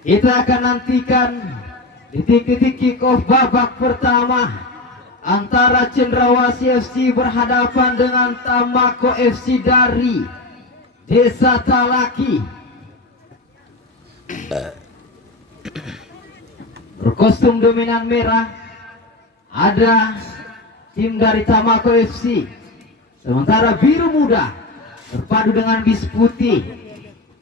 Kita akan nantikan detik-detik kick off babak pertama antara Cendrawasih FC berhadapan dengan Tamako FC dari Desa Talaki. Berkostum dominan merah ada tim dari Tamako FC, sementara biru muda berpadu dengan bis putih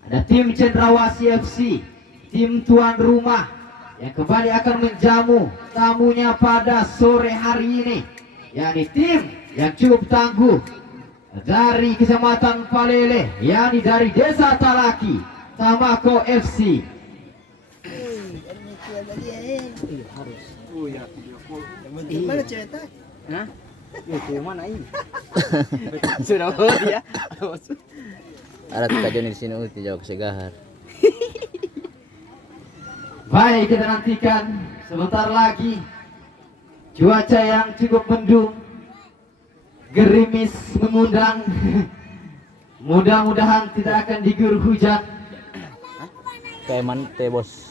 ada tim Cendrawasih FC, tim tuan rumah yang kembali akan menjamu tamunya pada sore hari ini, yakni tim yang cukup tangguh dari Kecamatan Palele, yakni dari Desa Talaki, Tamako FC. Mana cerita? Hah? Itu yang mana ini? Sudah ya. Ada kajian di sini uti jauh kesegahar. Baik, kita nantikan sebentar lagi. Cuaca yang cukup mendung, gerimis mengundang. Mudah-mudahan tidak akan diguyur hujan. Kayak man teh bos.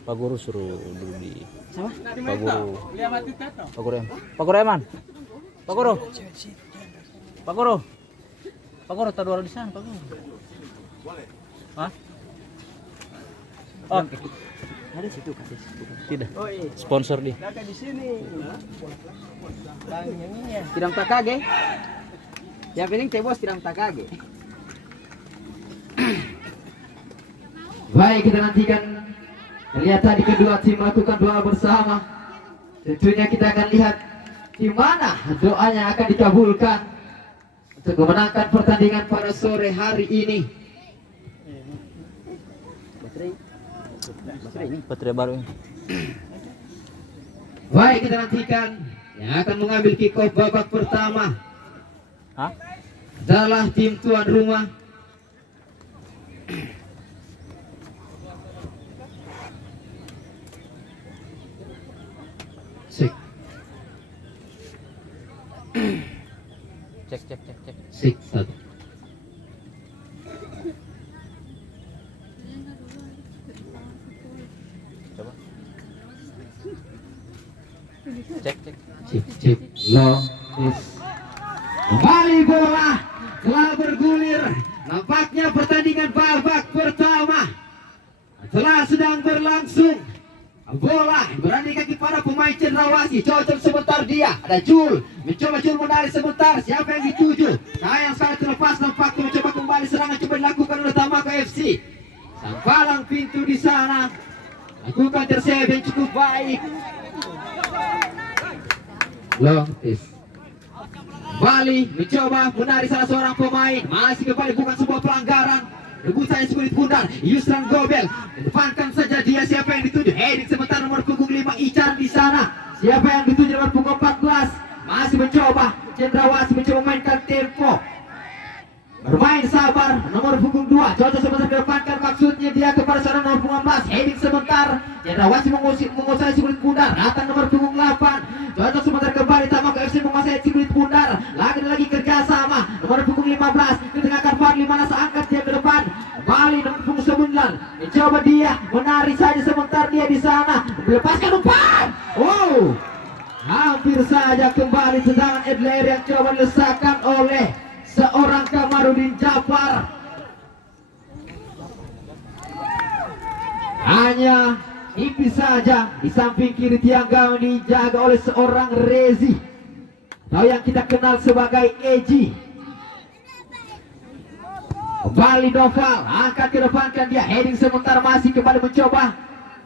Pak Guru suruh dulu di Sama? Pak Guru. Pak Guru. Pak Guru Eman. Pak Guru. Pak Guru. Pak Guru taruh di sana, Pak Guru. Hah? Oh, Ada situ kasih. tidak. Oh iya. Sponsor di. Kakak di sini. Bang yang ini ya. Tidak takage. Yang penting teh bos tidak takage. Baik, kita nantikan. Terlihat tadi kedua tim melakukan doa bersama. Tentunya kita akan lihat di mana doanya akan dikabulkan untuk memenangkan pertandingan pada sore hari ini. Baterai ini. Baterai baru ini. Baik, kita nantikan yang akan mengambil kick off babak pertama Hah? adalah tim tuan rumah. Sik, Cek. sik, satu. Coba. Cek. Cip, low, is. Kembali bola telah bergulir. Nampaknya pertandingan babak pertama telah sedang berlangsung. Bola berada di kaki para pemain Cendrawasih. Cocok sebentar dia. Ada Jul. Mencoba Jul menarik sebentar. Siapa yang dituju? Sayang sekali terlepas. Nampaknya mencoba kembali serangan. Coba dilakukan oleh Tamako FC. Sang palang pintu di sana. Lakukan tersebut yang cukup baik. Long is. Bali mencoba menarik salah seorang pemain. Masih kembali bukan sebuah pelanggaran. Rebutannya sulit pundar. Yusran Gobel depankan saja dia. Siapa yang dituju? Hedik sebentar nomor punggung 5 Ican di sana. Siapa yang dituju nomor punggung 14? Masih mencoba. Cendrawasih mencoba mainkan tempo. Bermain sabar nomor punggung 2. Cocok sebentar depankan maksudnya dia kepada seorang nomor punggung 16. Hedik sebentar. Cendrawasih menguasai sulit pundar. Datang nomor punggung 8. Cocok sebentar kembali Tamako FC menguasai sulit pundar. Lagi kerjasama nomor punggung 15. Ketengahkan Fadli Manas angkat dia ke depan. Bali nomor punggung 9. Mencoba dia menarik saja sebentar dia di sana. Melepaskan umpan. Oh, hampir saja kembali tendangan Edler yang coba dilesakan oleh seorang Kamarudin Jafar. Hanya tipis saja di samping kiri tiang gawang dijaga oleh seorang Rezi atau yang kita kenal sebagai Eji. Kembali Noval angkat ke depankan dia, heading sebentar masih kembali mencoba.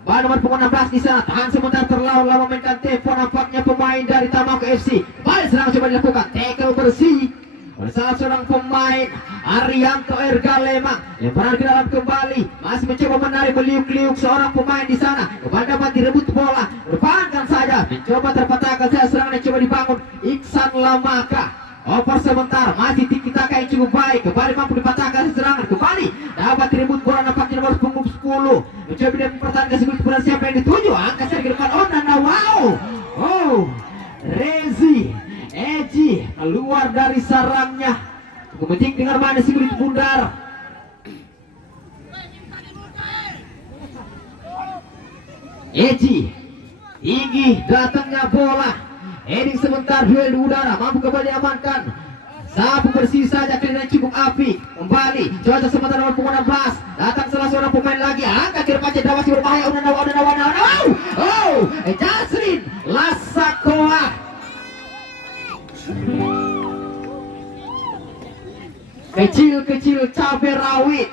Bahan nomor punggung 16 di sana, tahan sebentar terlalu lama memainkan tempo. Nampaknya pemain dari Tamako FC. Balik serangan coba dilakukan, tackle bersih oleh salah seorang pemain Arianto Ergalema. Lemparan ke dalam kembali, masih mencoba menarik meliuk-liuk seorang pemain di sana. Kembali dapat direbut bola, depankan saja, mencoba terpatahkan saja serangan yang coba dibangun Iksan Lamaka. Over sebentar, masih tiki-taka yang cukup baik. Kembali mampu dipatahkan serangan. Kembali dapat direbut bola, nampaknya nomor punggung 10. Mencoba dia mempertahankan sebuah kebenaran. Siapa yang dituju? Angkat saya ke depan. Oh, Nana, wow. Oh, Rezi Eji keluar dari sarangnya. Cukup penting dengar mana si kulit bundar. Eji tinggi datangnya bola, heading sebentar, duel di udara, mampu kembali amankan. Sapu bersih saja, kalian cukup api. Kembali cuaca sementara nomor punggung 16, datang salah seorang pemain lagi, angkat ke depan, Cendrawasih berbahaya. Jasrin Lasakoa. Kecil-kecil cabai rawit,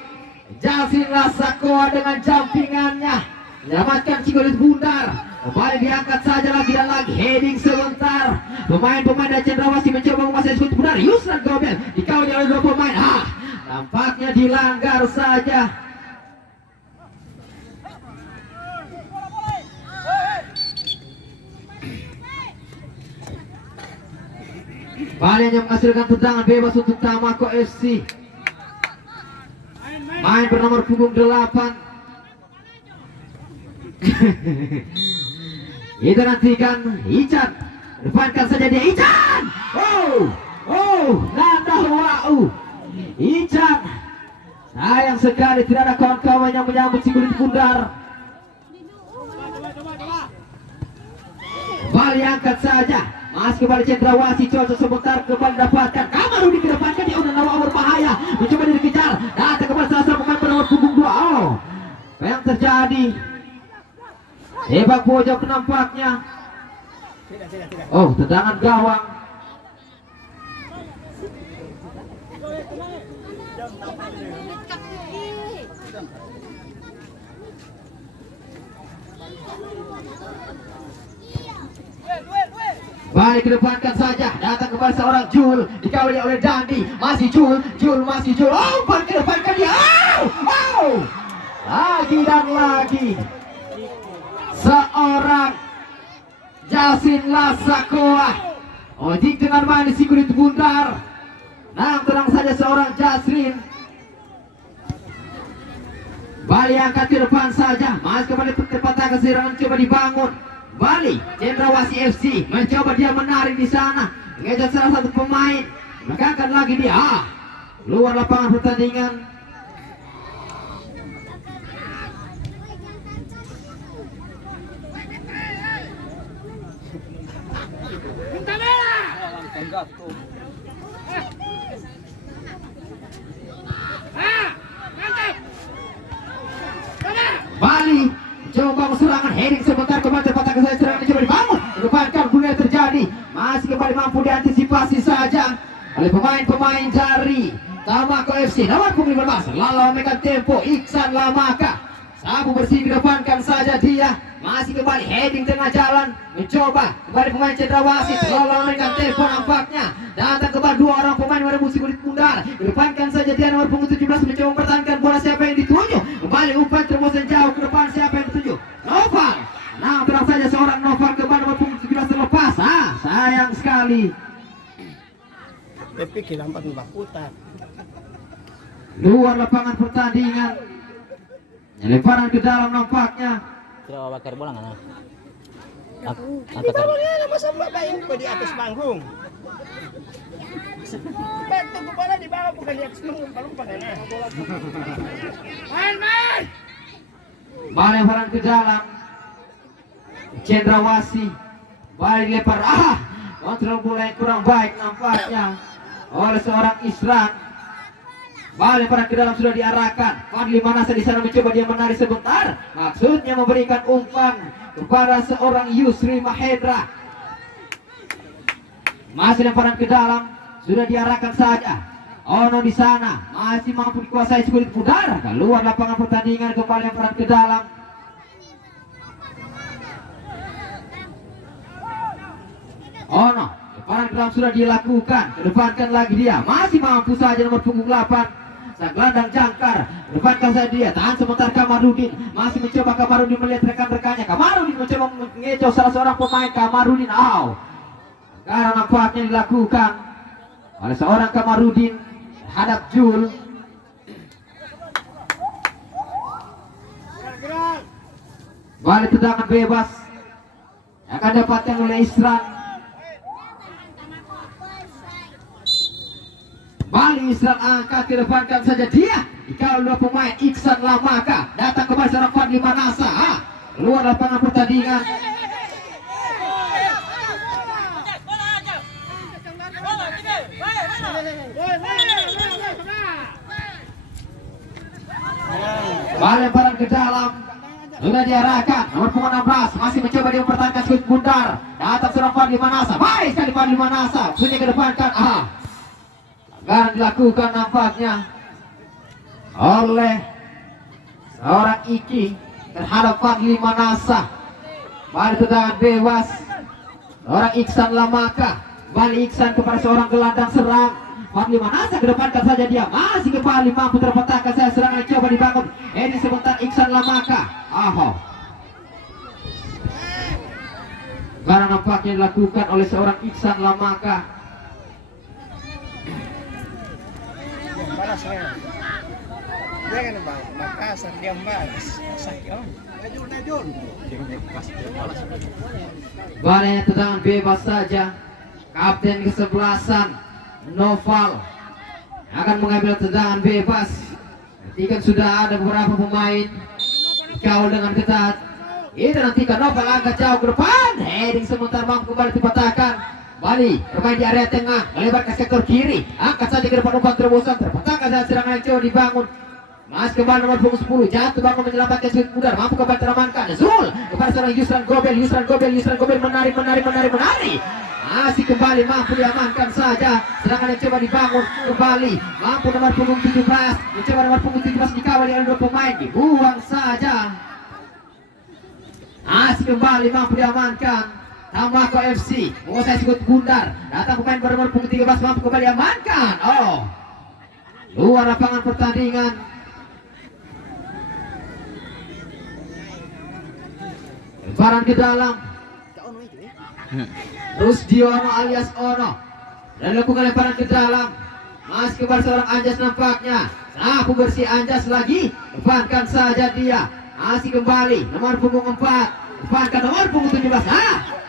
Jasrin Lasakoa dengan jampingannya menyelamatkan Cigolit Bundar. Kembali diangkat saja lagi dan lagi, heading sebentar. Pemain-pemain dari Cendrawasih mencoba menguasai Cigolit Bundar. Yusran Gobel dikawal oleh dua pemain. Nampaknya dilanggar saja. Bali hanya menghasilkan tendangan bebas untuk Tamako FC. Main bernomor punggung 8. Kita nantikan Ican. Depankan saja dia, Ican. Nanda Wau. Ican. Sayang sekali tidak ada kawan-kawan yang menyambut Cigolit Bundar. Bali angkat saja. Masih kembali Cendrawasih, coba sebentar kembali dapatkan. Kamarudi ke depankan, dia udah nawa berbahaya. Mencoba dikejar. Datang kembali salah satu pemain bernomor punggung 2. Apa yang terjadi? Tembak pojok nampaknya. Tendangan gawang. Balik kedepankan saja, datang kembali seorang Jul, dikawal oleh Dandi, masih Jul, umpan kedepankan dia, lagi dan lagi, seorang Jasrin Lasakoa, ojek dengan manis Cigolit Bundar, tenang saja seorang Jasrin. Bali angkat ke depan saja, masih kembali pertempatan serangan coba dibangun. Bali Cendrawasih FC mencoba dia menarik di sana, mengejar salah satu pemain, menegakkan lagi dia luar lapangan pertandingan. Bali coba serangan, heading sebentar kembali terpatah ke saya, serangan coba dibangun, depankan dunia terjadi, masih kembali mampu diantisipasi saja oleh pemain-pemain dari Tamako FC. Nomor punggung 15 lalu memegang tempo, Iksan Lamaka, sapu bersih kedepankan saja dia, masih kembali heading tengah jalan, mencoba kembali pemain Cendrawasih, lalu memegang tempo nampaknya, datang kembali dua orang pemain merebut Cigolit Bundar, kedepankan saja dia nomor punggung 17 mencoba mempertahankan bola, siapa yang dituju, kembali umpan terobosan jauh ke depan, siapa yang dituju, Noval. Tenang saja seorang Noval kembali nomor punggung 17 terlepas, sayang sekali. Tapi kilampat membakutan. Luar lapangan pertandingan, lemparan ke dalam nampaknya. Coba bakar bola nggak? Kita boleh masa babain di atas panggung. Betul kepala di bawah, bukan di atas panggung, kalau pakai main. Bali lemparan ke dalam, Cendrawasih. Bali lempar, kontrol bola yang kurang baik nampaknya oleh seorang Isran. Bali lemparan ke dalam sudah diarahkan. Fadli Manasa di sana mencoba dia menarik sebentar, maksudnya memberikan umpan kepada seorang Yusri Mahendra. Masih lemparan ke dalam, sudah diarahkan saja. Ono di sana masih mampu dikuasai Cigolit Bundar. Keluar lapangan pertandingan, kembali lemparan ke dalam. Ono lemparan ke dalam sudah dilakukan, kedepankan lagi dia, masih mampu saja nomor punggung 8. Sang gelandang jangkar, depankan saja dia, tahan sebentar Kamarudin, masih mencoba Kamarudin melihat rekan-rekannya. Kamarudin mencoba mengecoh salah seorang pemain, Kamarudin karena nampaknya dilakukan oleh seorang Kamarudin terhadap Jul. Balik tendangan bebas yang akan dapatkan oleh Isran. Bali Isran angkat ke depankan saja dia, dikawal dua pemain, Iksan Lamaka, datang kembali seorang Fadli Manasa. Luar lapangan pertandingan. Lemparan ke dalam. Sudah diarahkan. Nomor punggung 16 masih mencoba dia mempertahankan skut bundar. Datang seorang Fadli Manasa. Baik sekali Fadli Manasa. Punya kedepankan. Pelanggaran dilakukan nampaknya oleh seorang Iki terhadap Fadli Manasa. Balik tendangan bebas seorang Iksan Lamaka. Balik Iksan kepada seorang gelandang serang. Fadli Manasa kedepankan saja dia. Masih kembali mampu terpetakan. Saya serangan coba dibangun. Ini sebentar Iksan Lamaka. Karena nampaknya dilakukan oleh seorang Iksan Lamaka. Balas ya. Jangan bang, Makassar dia balas. Sakit om. Najul. Baliknya tendangan bebas saja. Kapten ke-11 Noval akan mengambil tendangan bebas. Ketika sudah ada beberapa pemain dikawal dengan ketat. Ini nantikan Noval angkat jauh ke depan. Heading sebentar mampu kembali dipatahkan. Bali bermain di area tengah, melebar ke sektor kiri. Angkat saja ke depan umpan terobosan. Terpatahkan saat serangan yang coba dibangun. Mas kembali nomor punggung 10 jatuh bangun menyelamatkan sudut pudar. Mampu kembali teramankan. Zul kepada seorang Yusran Gobel menari. Masih kembali mampu diamankan saja. Serangan yang coba dibangun kembali. Mampu nomor punggung 17. Mencoba nomor punggung 17 dikawal oleh dua pemain. Dibuang saja. Masih kembali mampu diamankan. Tamako FC menguasai sudut bundar. Datang pemain bernomor punggung 13 mampu kembali diamankan. Luar lapangan pertandingan. Lemparan ke dalam. Rusdiono alias Ono. Dan lakukan lemparan ke dalam. Masih kepada seorang Anjas nampaknya. Sapu bersih Anjas lagi. Depankan saja dia. Masih kembali nomor punggung 4. Depankan nomor punggung 17.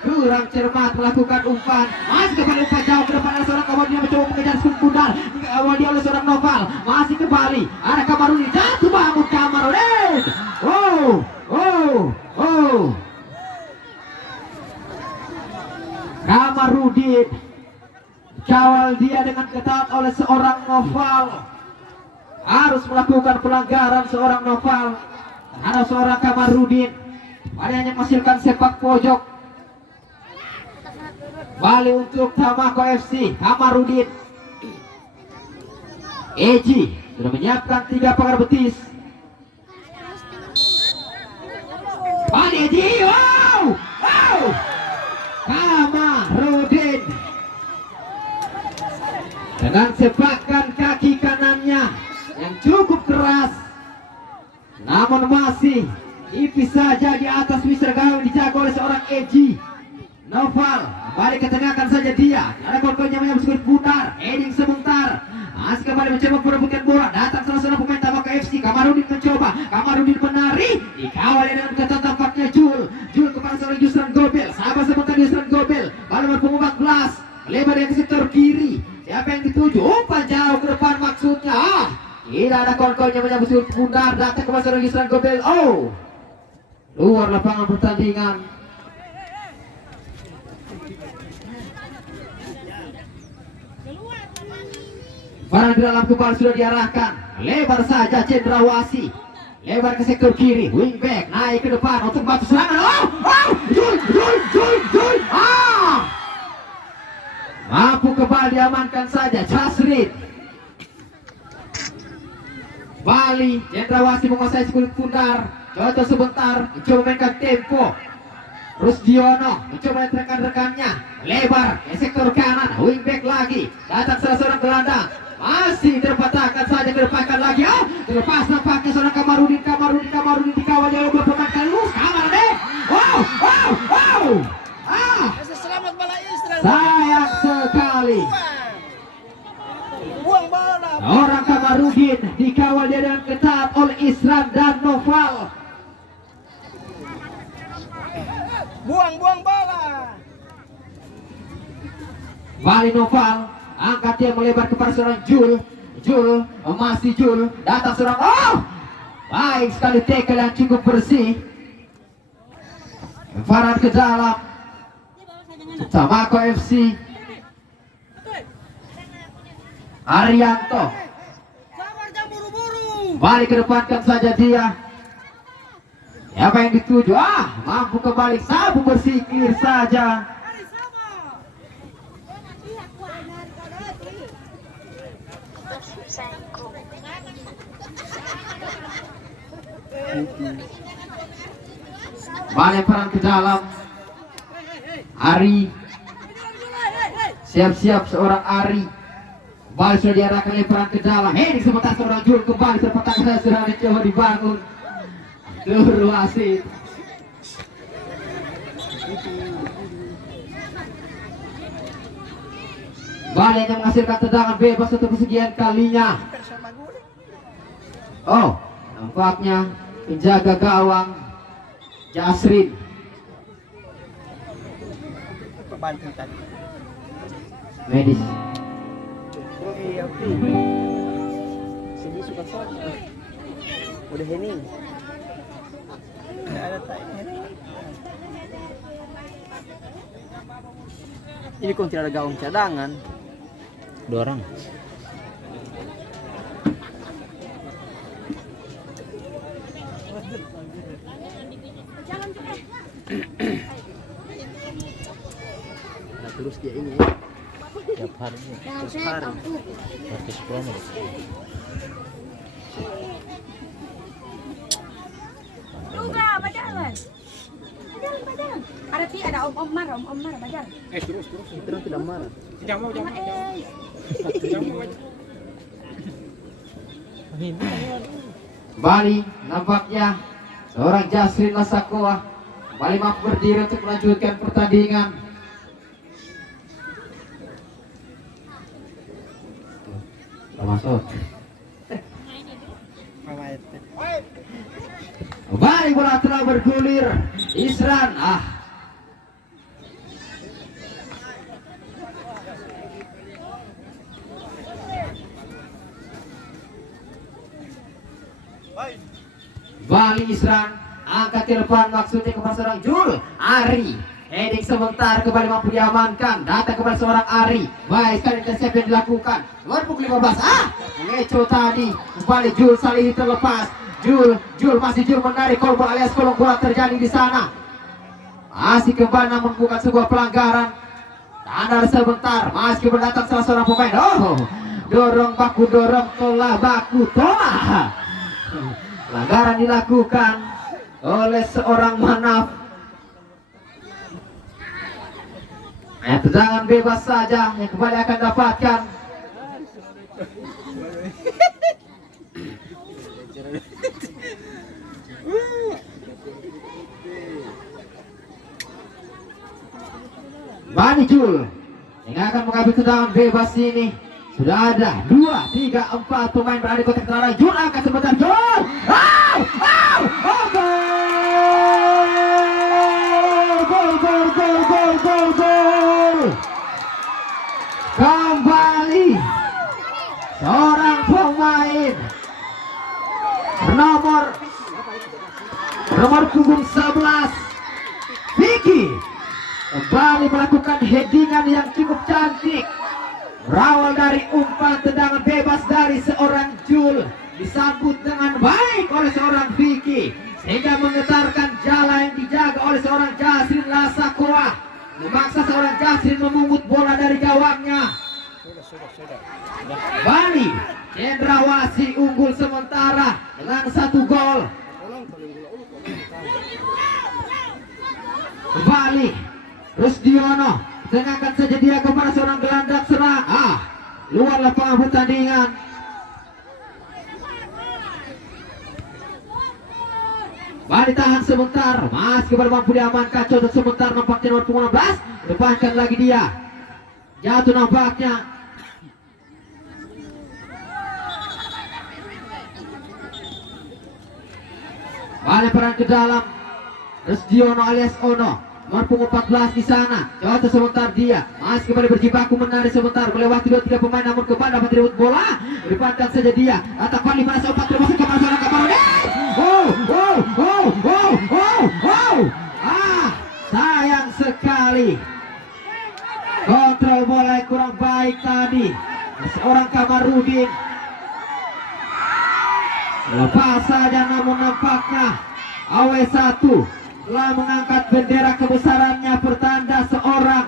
Kurang cermat melakukan umpan. Masih kembali umpan jauh ke depan. Ada seorang Kamarudin mencoba mengejar skut bundar. Dikawal dia oleh seorang Noval. Masih kembali. Ada Kamarudin. Jatuh bangun Kamarudin. Kamarudin kawal dia dengan ketat oleh seorang Noval. Harus melakukan pelanggaran seorang Noval terhadap seorang Kamarudin. Pada hanya menghasilkan sepak pojok. Balik untuk Tamako FC. Kamarudin Eji sudah menyiapkan 3 pagar betis. Balik Eji. Kamarudin dengan sepakan kaki kanannya yang cukup keras, namun masih tipis saja di atas Mister Gawang dijaga oleh seorang Eji. Noval balik ketengahkan saja dia. Ada gol-golnya menyambut skut bundar. Heading sebentar. Masih kembali mencoba merebutkan bola. Datang salah seorang pemain Tamako FC. Kamarudin mencoba. Kamarudin menari. Dikawal dengan ketat tampaknya Jul kepada seorang Yusran Gobel. Sabar sebentar Yusran Gobel. Bal nomor punggung 14. Melebar yang ke sektor kiri. Siapa yang dituju? Umpan jauh ke depan maksudnya. Tidak ada gol-golnya menyambut skut bundar. Datang kepada seorang Yusran Gobel. Luar lapangan pertandingan. Barang di dalam kepala sudah diarahkan. Lebar saja Cendrawasih. Lebar ke sektor kiri. Wingback naik ke depan untuk batu serangan. Jul. Mampu kembali diamankan saja Casrid. Bali Cendrawasih menguasai kulit pundar. Contoh sebentar. Mencoba mainkan tempo. Rusdiono mencoba rekan-rekannya. Lebar ke sektor kanan. Wingback lagi. Datang salah seorang gelandang. Masih terpatahkan saja, terlepaskan lagi. Terlepas nampaknya seorang Kamarudin dikawal oleh dua pemain Kalus. Kamarudin. Selamat bola Israel. Sayang sekali. Buang bola. Orang Kamarudin dikawal dia dengan ketat oleh Isran dan Noval. Buang bola. Bali Noval angkat dia melebar kepada seorang Jul. Masih Jul. Datang seorang baik sekali tackle yang cukup bersih. Lemparan ke dalam. Tamako FC. Arianto. Balik ke depankan saja dia. Siapa yang dituju? Mampu kembali, sabu bersih, clear saja. Balik peran ke dalam. Ari. Siap-siap seorang Ari. Balik sudah diarahkan lemparan ke dalam. Ini sebentar seorang Jul kembali terpetang sudah dicoba dibangun. Tur wasit. Balik yang menghasilkan tendangan bebas untuk kesekian kalinya. Oh, nampaknya penjaga gawang Jasrin. Banting tadi. Medis. Oke. Sini suka sama. Udah ini. Ada ini kok tidak ada gawang cadangan. 2 orang. Nah, terus dia ini. Tiap hari. Terus hari. Artis promo. Juga berjalan. Berjalan. Ada om marah berjalan. Terus tidak marah. Bali nampaknya seorang Jasrin Lasakoa kembali mampu berdiri untuk melanjutkan pertandingan. Masuk. Kembali bola telah bergulir. Isran Bali Isran angkat ke depan maksudnya kepada seorang Jul Ari. Heading sebentar kembali mampu diamankan. Datang kembali seorang Ari. Baik sekali intercept yang dilakukan. Nomor pukul 15. Ngeco tadi. Kembali Jul Salihi terlepas. Jul masih menarik kolbol alias kolong bola terjadi di sana. Masih kembali namun bukan sebuah pelanggaran. Tanda sebentar. Masih berdatang salah seorang pemain. Dorong baku tolak. Pelanggaran dilakukan oleh seorang Manaf. Tendangan bebas saja yang kembali akan dapatkan. Bani Jul yang akan mengambil tendangan bebas ini. Sudah ada 2, 3, 4 pemain berada di kotak penalti. Jul angkat sebentar. Jul. Gol. Kembali seorang pemain nomor punggung 11 Vicky kembali melakukan headingan yang cukup cantik. Berawal dari umpan tendangan bebas dari seorang Jul, disambut dengan baik oleh seorang Vicky sehingga menggetarkan jala yang dijaga oleh seorang Jasrin Lasakoa, memaksa seorang Jasrin memungut bola dari gawangnya. Bali Cendrawasih unggul sementara dengan 1 gol. Bali Rusdiono tengahkan saja dia kepada seorang gelandang serang. Luar lapangan pertandingan. Bali tahan sebentar, masih kembali mampu diamankan. Contoh sebentar nampaknya nomor punggung 16. Depankan lagi dia. Jatuh nampaknya. Bali peran ke dalam. Rusdiono alias Ono. Nomor punggung 14 di sana. Jatuh sebentar dia. Masih kembali berjibaku menarik sebentar. Melewati 2-3 pemain namun kembali dapat direbut bola. Depankan saja dia. Atak Bali mana seopak termasuk ke seorang kapal. sekali. Kontrol bola yang kurang baik tadi. Seorang Kamarudin. Lepas saja namun nampaknya AW1 telah mengangkat bendera kebesarannya pertanda seorang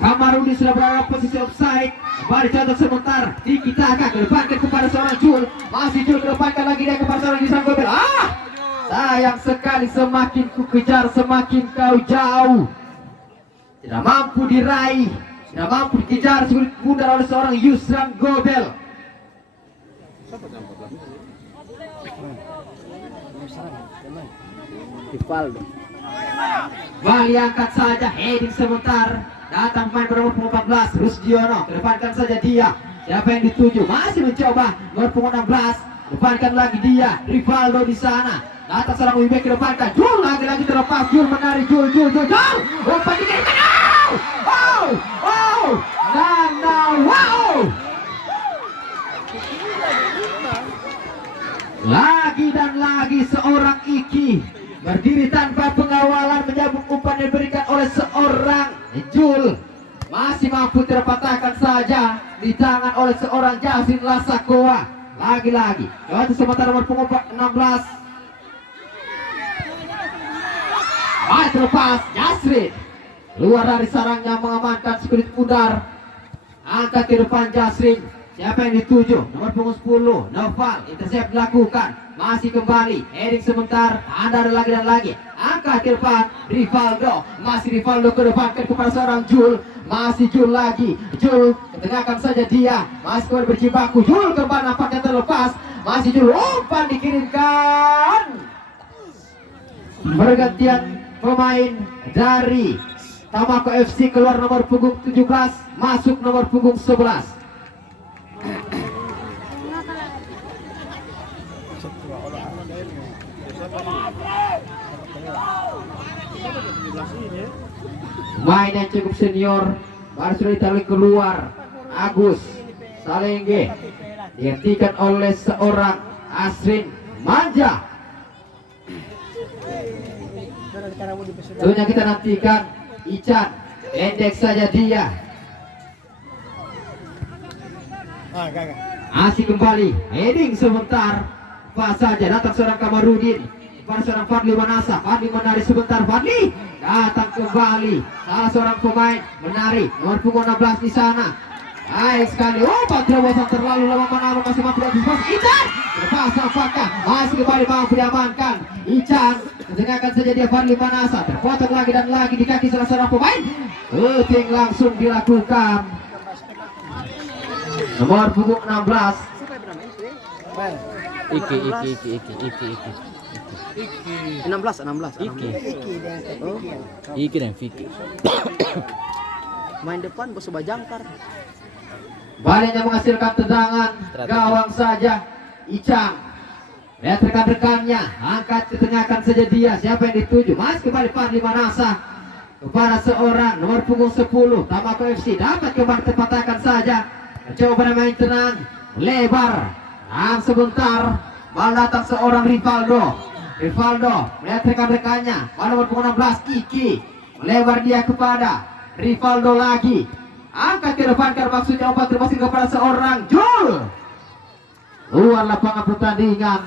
Kamarudin sudah berada posisi offside. Kembali contoh sebentar. Tiki Taka kedepankan kepada seorang Jul. Masih Jul kedepankan lagi dia kepada seorang Yusran Gobel. Sayang sekali, semakin ku kejar semakin kau jauh. Tidak mampu diraih. Tidak mampu dikejar sulit bundar oleh seorang Yusran Gobel. Rivaldo. Bali angkat saja, heading sebentar. Datang pemain bernomor 14 Rusdiono, kedepankan saja dia. Siapa yang dituju? Masih mencoba nomor 16. Depankan lagi dia, Rivaldo di sana. Datang seorang Wibek kedepankan. Jul lagi-lagi terlepas. Jul menarik. Jul. Umpan di kiri kanan. Wow. Lagi dan lagi seorang Iki berdiri tanpa pengawalan menyambut umpan yang diberikan oleh seorang Jul. Masih mampu terpatahkan saja di tangan oleh seorang Jasin Lasakoa. Lagi-lagi lewat sementara nomor punggung 16. Baik terlepas. Jasrin keluar dari sarangnya mengamankan sekulit pundar. Angkat ke depan Jasrin. Siapa yang dituju? Nomor punggung 10 Noval. Intercept dilakukan. Masih kembali. Heading sebentar. Anda ada lagi dan lagi. Angkat ke depan Rivaldo. Masih Rivaldo ke depan kepada seorang Jul. Masih Jul lagi. Jul ketengahkan saja dia. Masih kembali berjibaku. Jul ke depan nampaknya terlepas. Masih Jul. Umpan dikirimkan. Pergantian pemain dari Tamako FC keluar nomor punggung 17. Masuk nomor punggung 11. Pemain yang cukup senior baru sudah ditarik keluar. Agus Salengge digantikan oleh seorang Asrin Manja. Tentunya kita nantikan Ican. Pendek saja dia. Asik kembali. Heading sebentar. Pas saja datang seorang Kamarudin pada seorang Fadli Manasa. Fadli menarik sebentar. Fadli datang kembali. Salah seorang pemain menarik nomor punggung 16 di sana. Baik sekali. Terobosan terlalu lama menaruh masih mampu diantisipasi. Ican lepas apakah masih kembali mampu diamankan. Ican ketengahkan saja dia Fadli Manasa. Terpotong lagi dan lagi di kaki salah seorang pemain. Puting langsung dilakukan. Nomor punggung 16. Iki. 16. Iki dan Vicky. Main depan bos Bajangkar. Baliknya menghasilkan tendangan gawang saja. Icang lihat rekan-rekannya, angkat ketengahkan saja dia. Siapa yang dituju? Masih kembali Fadli Manasa kepada seorang nomor punggung 10 Tamako FC. Dapat kembali terpatahkan saja. Coba main tenang, lebar. Sebentar, malah datang seorang Rivaldo melihat rekan-rekannya. Pada nomor punggung 16 Kiki melebar dia kepada Rivaldo lagi. Angkat ke depan karena maksudnya umpan terpasang kepada seorang Jul. Luar lapangan pertandingan.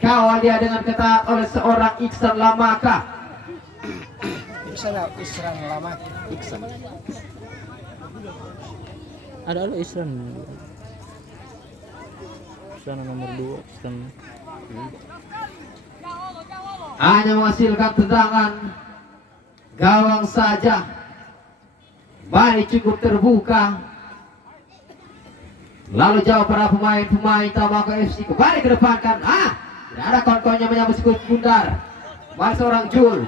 Kawal dia dengan ketat oleh seorang Iksan Lamaka. Iksan Lamaka. Iksan. Ada Isran. Isran nomor 2. Isran. Hanya menghasilkan tendangan gawang saja. Balik cukup terbuka. Lalu jauh para pemain Tamako FC kembali ke depan kan. Tidak ada kawan-kawannya menyambut sekulit pundar. Balik seorang Jul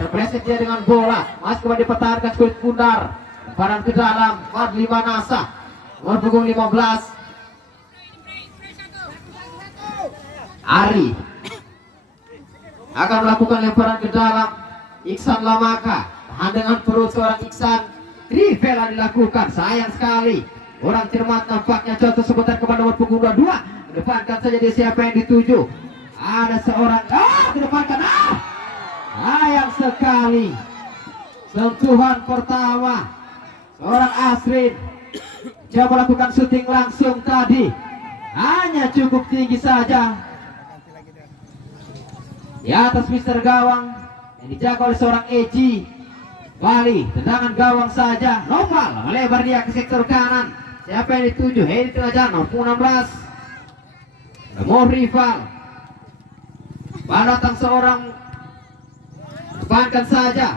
terpreset dia dengan bola. Masih kembali dipertahankan sekulit pundar. Lemparan ke dalam Fadli Manasa nomor punggung 15. Ari akan melakukan lemparan ke dalam. Iksan Lamaka tahan dengan perut seorang Iksan. Rivela dilakukan. Sayang sekali. Orang cermat nampaknya contoh sebentar kepada nomor punggung 22. Kedepankan saja dia siapa yang dituju. Ada seorang kedepankan. sekali sentuhan pertama seorang Asrin. Coba melakukan syuting langsung tadi, hanya cukup tinggi saja di atas Mister Gawang yang dijaga oleh seorang Eji Bali. Tendangan gawang saja. Noval melebar dia ke sektor kanan. Siapa yang dituju? Hedi tengah jalan nomor 16 nomor rival. Datang seorang, depankan saja.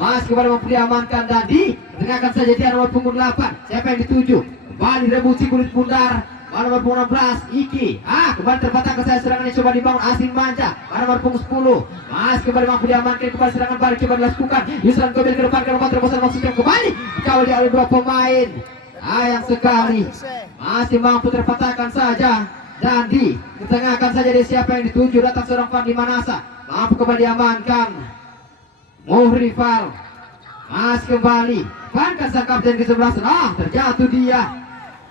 Mas kembali mampu diamankan dan ditengahkan saja dia nomor punggung 8. Siapa yang dituju? Kembali rebusi kulit bundar. Nomor punggung 16 Iki. Kembali terpatahkan saya serangan yang coba dibangun Asin Manja. Nomor punggung 10. Mas kembali mampu diamankan, kembali serangan balik coba dilakukan. Yusran Gobel ke depan ke nomor terobosan maksudnya kembali dikawal oleh dua pemain. Sayang sekali masih mampu terpatahkan saja dan ditengahkan saja dari siapa yang dituju. Datang seorang Fadli Manasa, mampu kembali diamankan. Rival masih kembali bahkan sang kapten ke-11 terjatuh dia.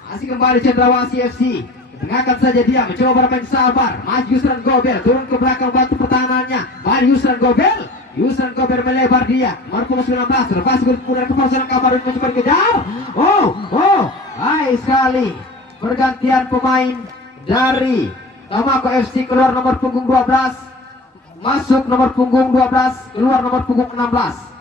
Masih kembali Cendrawasih FC, tengahkan saja dia mencoba bermain sabar. Mas Yusran Gobel turun ke belakang bantu pertahanannya. Balik Yusran Gobel melebar dia. Nomor punggung 19 lepas kemudian ke pasaran kabar dan mencoba dikejar. Baik sekali pergantian pemain dari Tamako FC. Keluar nomor punggung 12, masuk nomor punggung 12, keluar nomor punggung 16.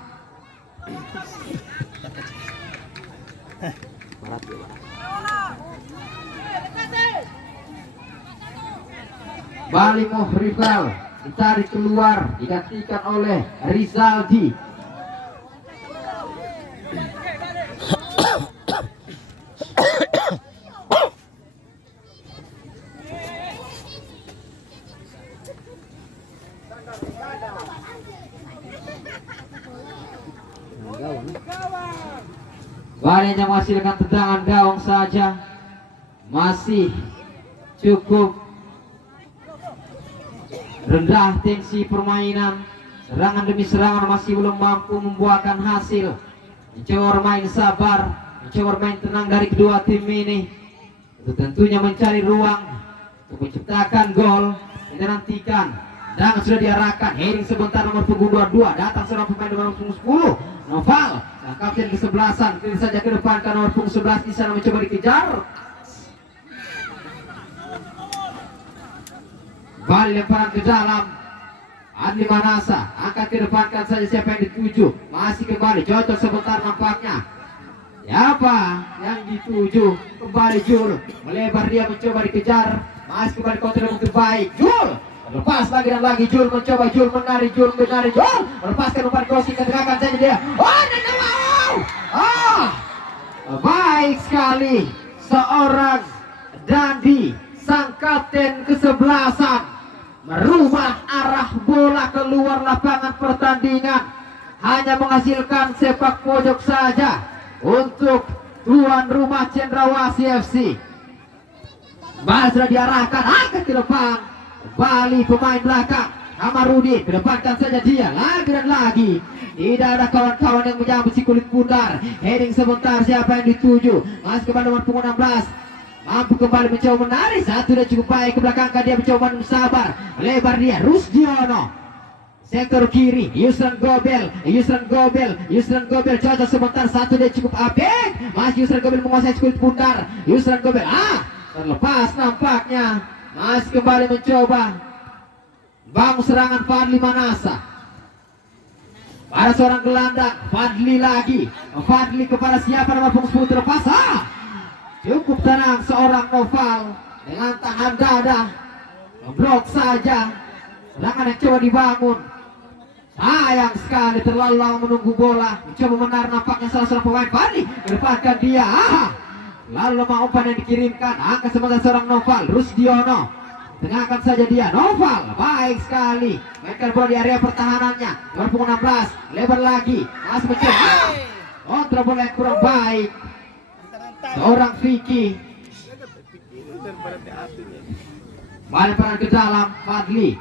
Bali Rival ditarik keluar, digantikan oleh Rizaldi. Bali yang menghasilkan tendangan gawang saja, masih cukup rendah tensi permainan. Serangan demi serangan masih belum mampu membuahkan hasil. Mencoba bermain sabar, mencoba bermain tenang dari kedua tim ini untuk tentunya mencari ruang untuk menciptakan gol. Kita nantikan dan sudah diarahkan heading sebentar nomor punggung 22. Datang seorang pemain nomor punggung 10 Noval, sang kapten ke-11an. Pilih saja ke depan ke nomor punggung 11 di sana mencoba dikejar. Bali lemparan ke dalam. Adli Manasa angkat ke depankan saja siapa yang dituju. Masih kembali cocok sebentar nampaknya. Siapa yang dituju? Kembali Jul melebar dia mencoba dikejar. Masih kembali kontrol yang terbaik. Jul lepas lagi dan lagi. Jul mencoba, Jul menari, Jul melepaskan umpan crossing, ketengahkan saja dia. Baik sekali seorang Dandi, sang kapten ke-11an, merubah arah bola keluar lapangan pertandingan, hanya menghasilkan sepak pojok saja untuk tuan rumah Cendrawasih FC. Bal sudah diarahkan, angkat ke depan. Bali pemain belakang Hamarudin, kedepankan saja dia lagi dan lagi. Tidak ada kawan-kawan yang menyambut si kulit bundar. Heading sebentar siapa yang dituju. Masuk kepada nomor punggung 16. Mampu kembali mencoba menarik. Satu dan cukup baik ke belakang dia mencoba sabar. Lebar dia Rusdiono. Sektor kiri Yusran Gobel cocok sebentar. Satu dia cukup apik. Masih Yusran Gobel menguasai kulit bundar. Yusran Gobel terlepas nampaknya. Masih kembali mencoba bangun serangan Fadli Manasa. Ada seorang gelandang Fadli lagi. Fadli kepada siapa nomor punggung 10 terlepas. Cukup tenang seorang Noval dengan tahan dada, memblok saja serangan yang coba dibangun. Sayang sekali terlalu lama menunggu bola. Mencoba menarik nampaknya salah seorang pemain. Fadli melepaskan dia. Lalu lemah umpan yang dikirimkan. Angkat sebentar seorang Noval Rusdiono. Tengahkan saja dia Noval. Baik sekali mainkan bola di area pertahanannya. Nomor punggung 16 lebar lagi. Masih mencoba kontra bola yang kurang baik. Seorang Vicky balik peran ke dalam. Fadli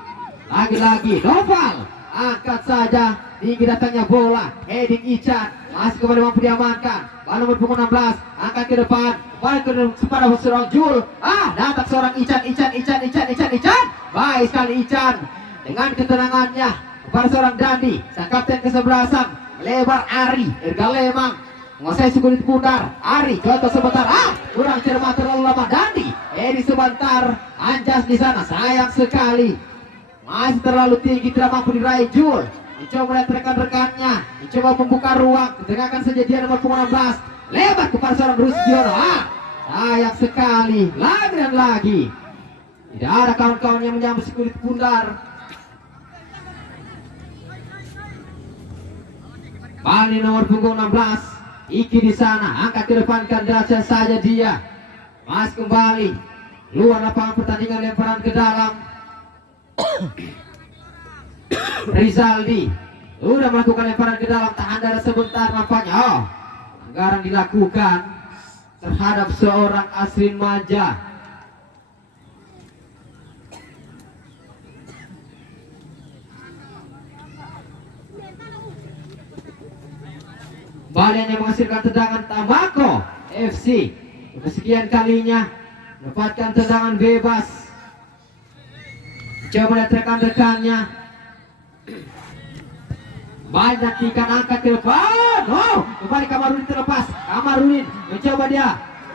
lagi-lagi Noval angkat saja. Tinggi datangnya bola. Heading Ican masih kembali mampu diamankan. Bal nomor punggung 16 angkat ke depan. Balik kepada seorang Jul. Datang seorang Ican. Baik sekali Ican dengan ketenangannya kepada seorang Dandi, sang kapten kesebelasan. Lebar Ari, Erga Lemang menguasai kulit pundar. Ari, contoh sebentar, kurang cermat terlalu lama. Dandi, Edi sebentar, anjas di sana, sayang sekali. Masih terlalu tinggi, tidak mampu diraih Jul. Mencoba melihat rekan-rekannya, mencoba membuka ruang, ketengahkan saja dia nomor 16. Lebar kepada seorang Rusdiono, sayang sekali, lagi dan lagi. Tidak ada kawan-kawan yang menyambut si kulit pundar. Bali nomor punggung 16, Iki di sana, angkat ke depan derajat saja dia. Mas kembali, luar lapangan pertandingan, lemparan ke dalam. Rizaldi sudah melakukan lemparan ke dalam, tahan darah sebentar nampaknya. Pelanggaran dilakukan terhadap seorang Asrin Maja. Bali yang menghasilkan tendangan Tamako FC kesekian kalinya mendapatkan tendangan bebas. Coba melihat rekan-rekannya. Banyak ikan angkat ke depan. Kembali Kamarudin terlepas. Kamarudin mencoba dia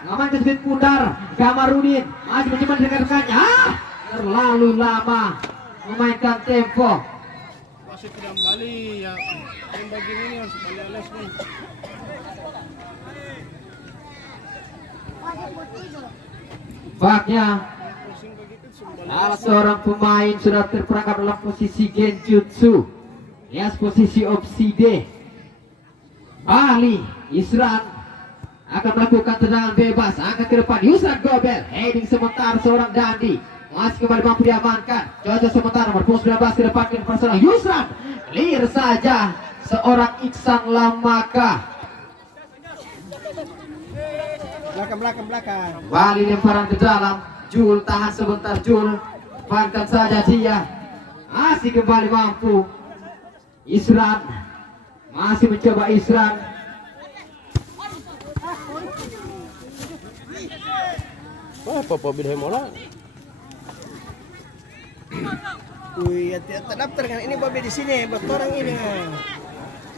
mengamankan speed pundar. Kamarudin masih mencoba rekan-rekannya. Terlalu lama memainkan tempo. Masih tidak kembali ya. Yang bagian ini harus kembali alas nih. Faknya salah seorang pemain sudah terperangkap dalam posisi genjutsu, alias posisi opsi D. Bali Isran akan melakukan tendangan bebas, angkat ke depan. Yusran Gobel, heading sementara seorang Dandi, masih kembali mampu diamankan. Cocok sementara nomor 19 ke depan ke depan seorang Yusran, clear saja seorang Iksan Lamaka. Belakang. Bali lemparan ke dalam. Jul tahan sebentar, Jul pankan saja dia. Masih kembali mampu. Isran masih mencoba. Isran Apa beda mola? Wih, hati-hati daftar kan ini babe di sini, buat orang ini.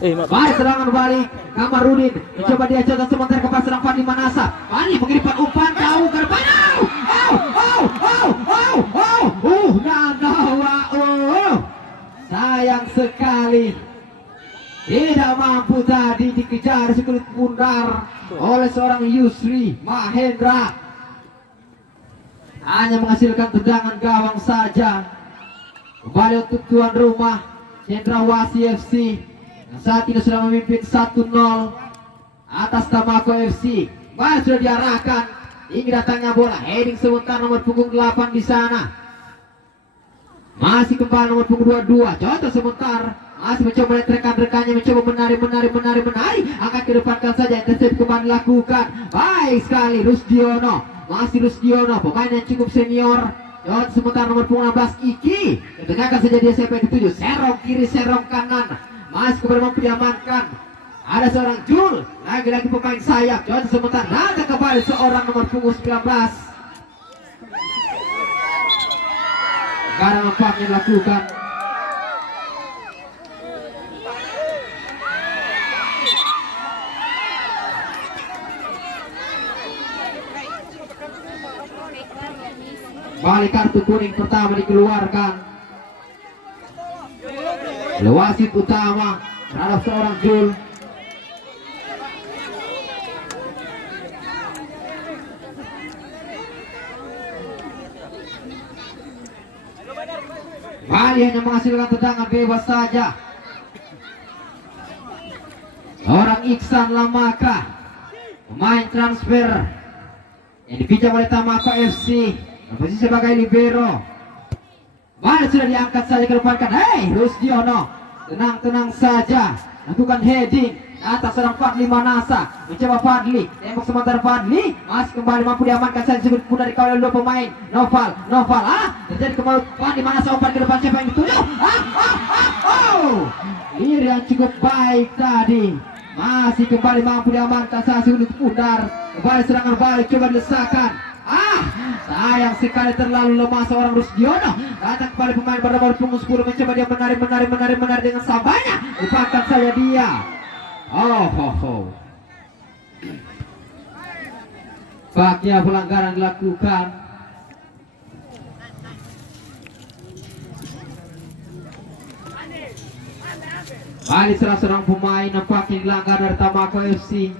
baik serangan balik. Kamarudin mencoba dia coba sementara ke pasang Fandi Manasa. Fandi mengirimkan umpan jauh ke depan. Sayang sekali, tidak mampu tadi dikejar si kulit pundar oleh seorang Yusri Mahendra. Hanya menghasilkan tendangan gawang saja. Kembali untuk tuan rumah Cendrawasih FC yang saat ini sudah memimpin 1-0 atas Tamako FC. Baru sudah diarahkan, ingin datangnya bola, heading sebentar nomor punggung 8 di sana. Masih kembali nomor punggung 22, contoh sebentar, masih mencoba lihat rekan-rekannya, mencoba menari, angkat ke depankan saja, intercept kembali dilakukan. Baik sekali Rusdiono, masih Rusdiono, pemain yang cukup senior. Contoh sebentar nomor punggung 16 Iki, ketengahkan saja dia siapa yang dituju, serong kiri, serong kanan. Masih kembali mampu diamankan. Ada seorang Jul, lagi-lagi pemain sayap. Contoh sebentar, datang kembali seorang nomor punggung 19. Sekarang nampaknya dilakukan. Balik kartu kuning pertama dikeluarkan. Wasit utama terhadap seorang Jul. Bali hanya menghasilkan tendangan bebas saja. Seorang Iksan Lamaka, pemain transfer yang dipinjam oleh Tamako FC, posisi sebagai libero. Bali sudah diangkat saja ke depan kan. Rusdiono, tenang-tenang saja, lakukan heading atas seorang Fadli Manasa. Mencoba Fadli, tembok sementara Fadli, masih kembali mampu diamankan saja sebelum mudah dikawal oleh dua pemain. Noval, terjadi kembali Fadli Manasa, umpan ke depan, siapa yang dituju? Diri yang cukup baik tadi, masih kembali mampu diamankan saja sebelum pundar. Kembali serangan balik, coba dilesakan. Sayang sekali terlalu lemah seorang Rusdiono. Datang kembali pemain bernomor punggung 10 mencoba dia menari dengan sabarnya. Lupakan saja dia. Faknya pelanggaran dilakukan. Balik salah seorang pemain nampaknya dilanggar dari Tamako FC.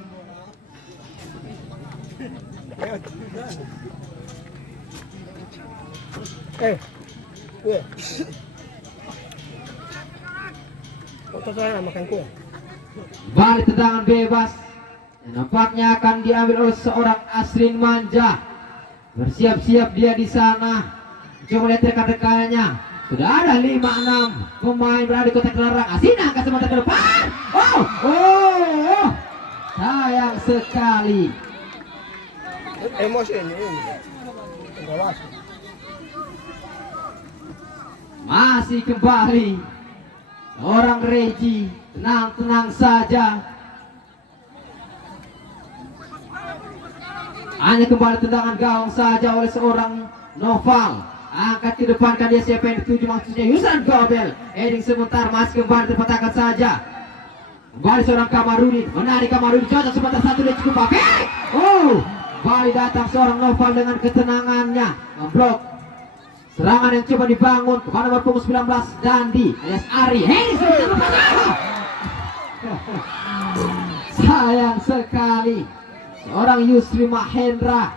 makan kue. Balik tendangan bebas. Nampaknya akan diambil oleh seorang Asrin Manja. Bersiap-siap dia di sana. Coba lihat rekan-rekannya. Sudah ada 5-6 pemain berada di kotak larang. Asin angkat semata ke depan. Sayang sekali. Emosi ini. Masih kembali orang Reji. Tenang saja. Hanya kembali tendangan gawang saja oleh seorang Noval. Angkat ke depan kan dia siapa yang dituju maksudnya Yusran Gobel. Heading sebentar masih kembali terpatahkan saja. Kembali seorang Kamarudin. Menarik Kamarudin. Cocok sebentar satu dia cukup pakai. Kembali datang seorang Noval dengan ketenangannya. Memblok serangan yang coba dibangun kepada nomor punggung 19 Dandi alias Ari. Heading sebentar terpatahkan. Sayang sekali. Seorang Yusri Mahendra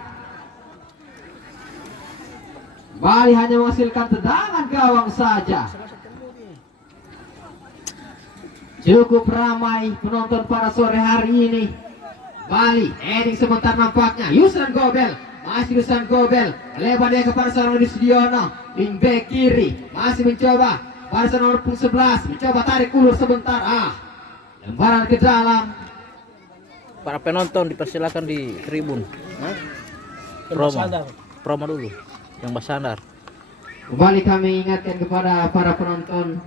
Bali hanya menghasilkan tendangan gawang saja. Cukup ramai penonton pada sore hari ini. Bali heading sebentar nampaknya Yusran Gobel. Masih Yusran Gobel lebar dia kepada seorang Rusdiono. Wing back kiri masih mencoba pada seorang nomor punggung 11. Mencoba tarik ulur sebentar. Lemparan ke dalam. Para penonton dipersilakan di tribun. Promo dulu. Yang bersandar. Kembali kami ingatkan kepada para penonton,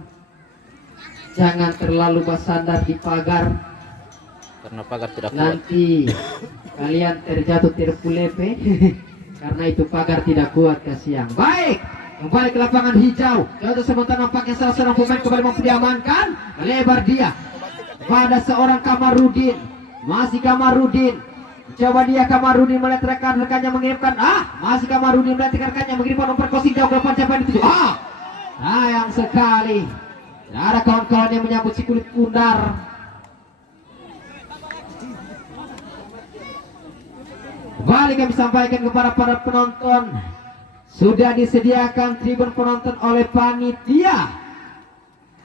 jangan terlalu bersandar di pagar. Karena pagar tidak kuat. Nanti kalian terjatuh terpulepe. Karena itu pagar tidak kuat kasihan. Baik, kembali ke lapangan hijau. Jatuh sebentar nampaknya salah seorang pemain kembali mampu diamankan. Melebar dia pada seorang Kamarudin. Masih Kamarudin. Coba dia Kamarudin melihat rekan-rekannya mengirimkan. Masih Kamarudin melihat rekan-rekannya mengirimkan nomor crossing jauh ke depan siapa yang dituju. Sayang sekali. Tidak ada kawan-kawan yang menyambut si kulit pundar. Kembali kami sampaikan kepada para penonton, sudah disediakan tribun penonton oleh panitia.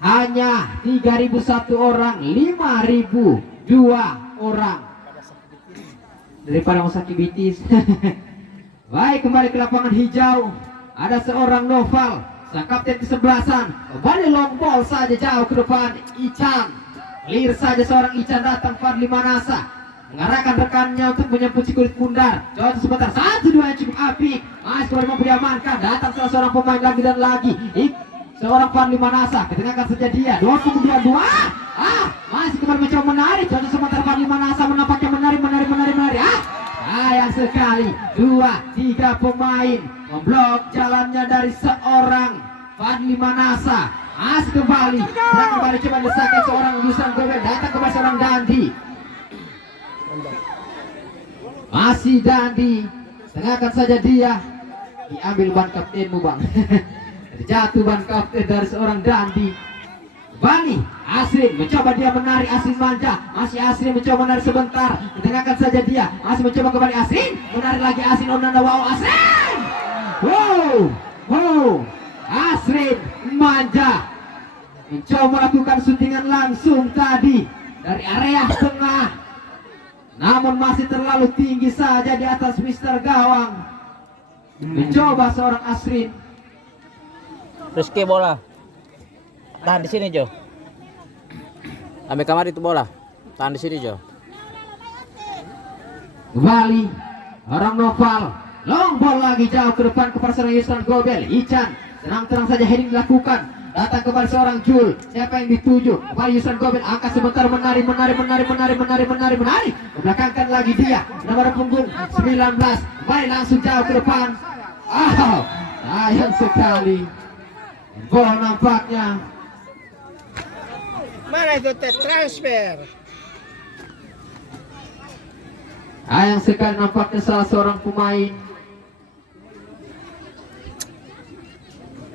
Hanya 3.001 orang, 5.002 orang. Daripada mau sakit bitis. Baik, kembali ke lapangan hijau. Ada seorang Noval, sang kapten kesebelasan. Kembali long ball saja jauh ke depan. Ican, clear saja seorang Ican datang Fadli Manasa. Mengarahkan rekannya untuk menyemput si kulit pundar. Coba sebentar, 1-2 yang cukup apik. Masih kembali mampu diamankan. Datang salah seorang pemain lagi dan lagi. Seorang Fadli Manasa, ketengahkan saja dia. 2-2. Masih kembali mencoba menarik. Coba sebentar Fadli Manasa menampaknya menari. Sayang sekali. 2-3 pemain memblok jalannya dari seorang Fadli Manasa. Masih kembali. Dan kembali coba desakan seorang Yusran Gobel. Datang kembali seorang Dandi. Masih Dandi. Tengahkan saja dia. Diambil ban kaptenmu bang. Terjatuh ban kapten dari seorang Dandi. Bani Asrin mencoba dia menari. Asrin manja. Masih Asrin mencoba menari sebentar. Tengahkan saja dia. Masih mencoba kembali Asrin. Menari lagi Asrin. Wow Asrin. Wow Asrin manja. Mencoba melakukan syutingan langsung tadi dari area tengah. Namun masih terlalu tinggi saja di atas Mister Gawang. Mencoba seorang Asrin. Rizky bola. Tahan di sini Jo. Ambil kamar itu bola. Tahan di sini Jo. Kembali orang Noval. Long ball lagi jauh ke depan kepada seorang Yusran Gobel. Ican tenang saja heading dilakukan. Datang kepada seorang Jul. Siapa yang dituju? Kembali Yusran Gobel. Angkat sebentar menari. Belakangkan lagi dia. Nomor punggung 19. Kembali langsung jauh ke depan. Sayang sekali. Bola nampaknya. Mana itu teh transfer? Sayang sekali nampaknya salah seorang pemain.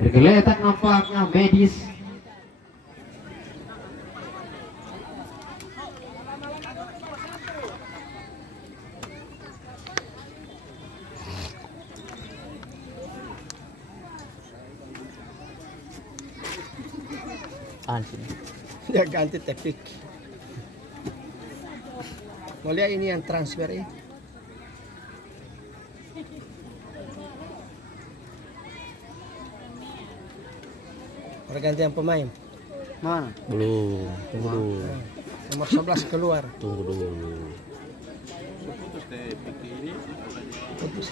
Tergeletak nampaknya medis. Anjing. Dia ganti tepik. Mau lihat ini yang transfer ini. Pergantian pemain. Mana? Belum. Tunggu dulu. Nomor 11 keluar. Tunggu dulu. Putus.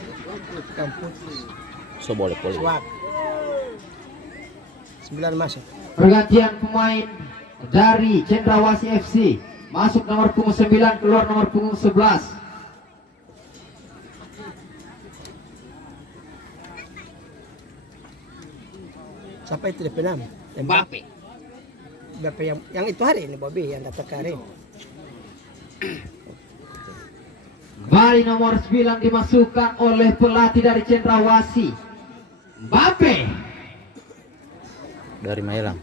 Kampus. So boleh. Swap. 9 masuk. Pergantian pemain dari Cendrawasih FC. Masuk nomor punggung 9, keluar nomor punggung 11. Siapa itu DP 6? Mbappe. Mbappe yang itu hari ini Bobby yang datang ke hari. Kembali nomor 9 dimasukkan oleh pelatih dari Cendrawasih, Mbappe. Dari Magelang.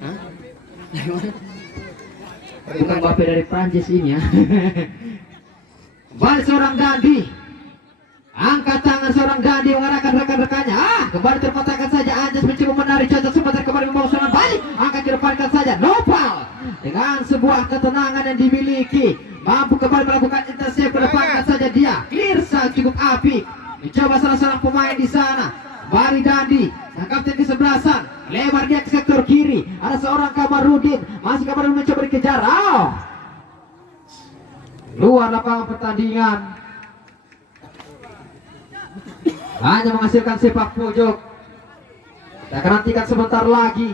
Hah? Bukan Mbappe dari Prancis ini ya. Kembali seorang Dandi. Angkat tangan seorang Dandi mengarahkan rekan-rekannya. Kembali terpatahkan saja. Anjas mencoba menarik cocok sebentar kembali membawa serangan balik. Angkat kedepankan saja. Nopal dengan sebuah ketenangan yang dimiliki mampu kembali melakukan intercept, kedepankan saja dia. Clear cukup apik. Mencoba salah seorang pemain di sana. Kembali Dandi. Sang kapten kesebelasan. Lebar dia ke sektor kiri. Ada seorang Kamarudin. Masih Kamarudin mencoba dikejar. Luar lapangan pertandingan. Hanya menghasilkan sepak pojok. Kita akan nantikan sebentar lagi.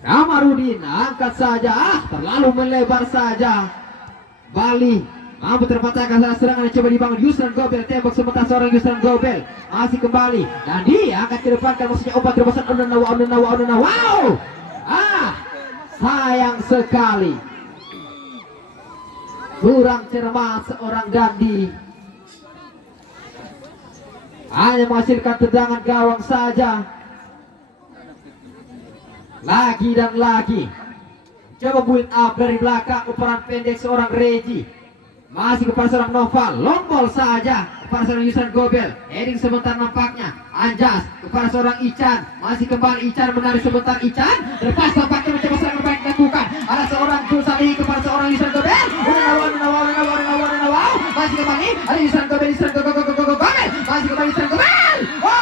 Kamarudin angkat saja. Terlalu melebar saja. Bali mampu terpatahkan salah serangan yang coba dibangun. Yusran Gobel tembak sebentar seorang Yusran Gobel. Masih kembali. Dan dia angkat ke depan kan maksudnya obat terobosan. Wow. Sayang sekali. Kurang cermat seorang Dandi. Hanya menghasilkan tendangan gawang saja. Lagi dan lagi. Coba build up dari belakang. Ukuran pendek seorang Regi. Masih kepada seorang Noval. Long ball saja kepada seorang Yusran Gobel. Heading sebentar nampaknya. Anjas kepada seorang Ican. Masih kembali Ican menarik sebentar. Ican lepas tampaknya mencoba serangan baik dilakukan. Ada seorang Julsali kepada seorang Yusran Gobel. Masih kembali. Ada Yusran Gobel. Masih kembali Yusran Gobel. Wow.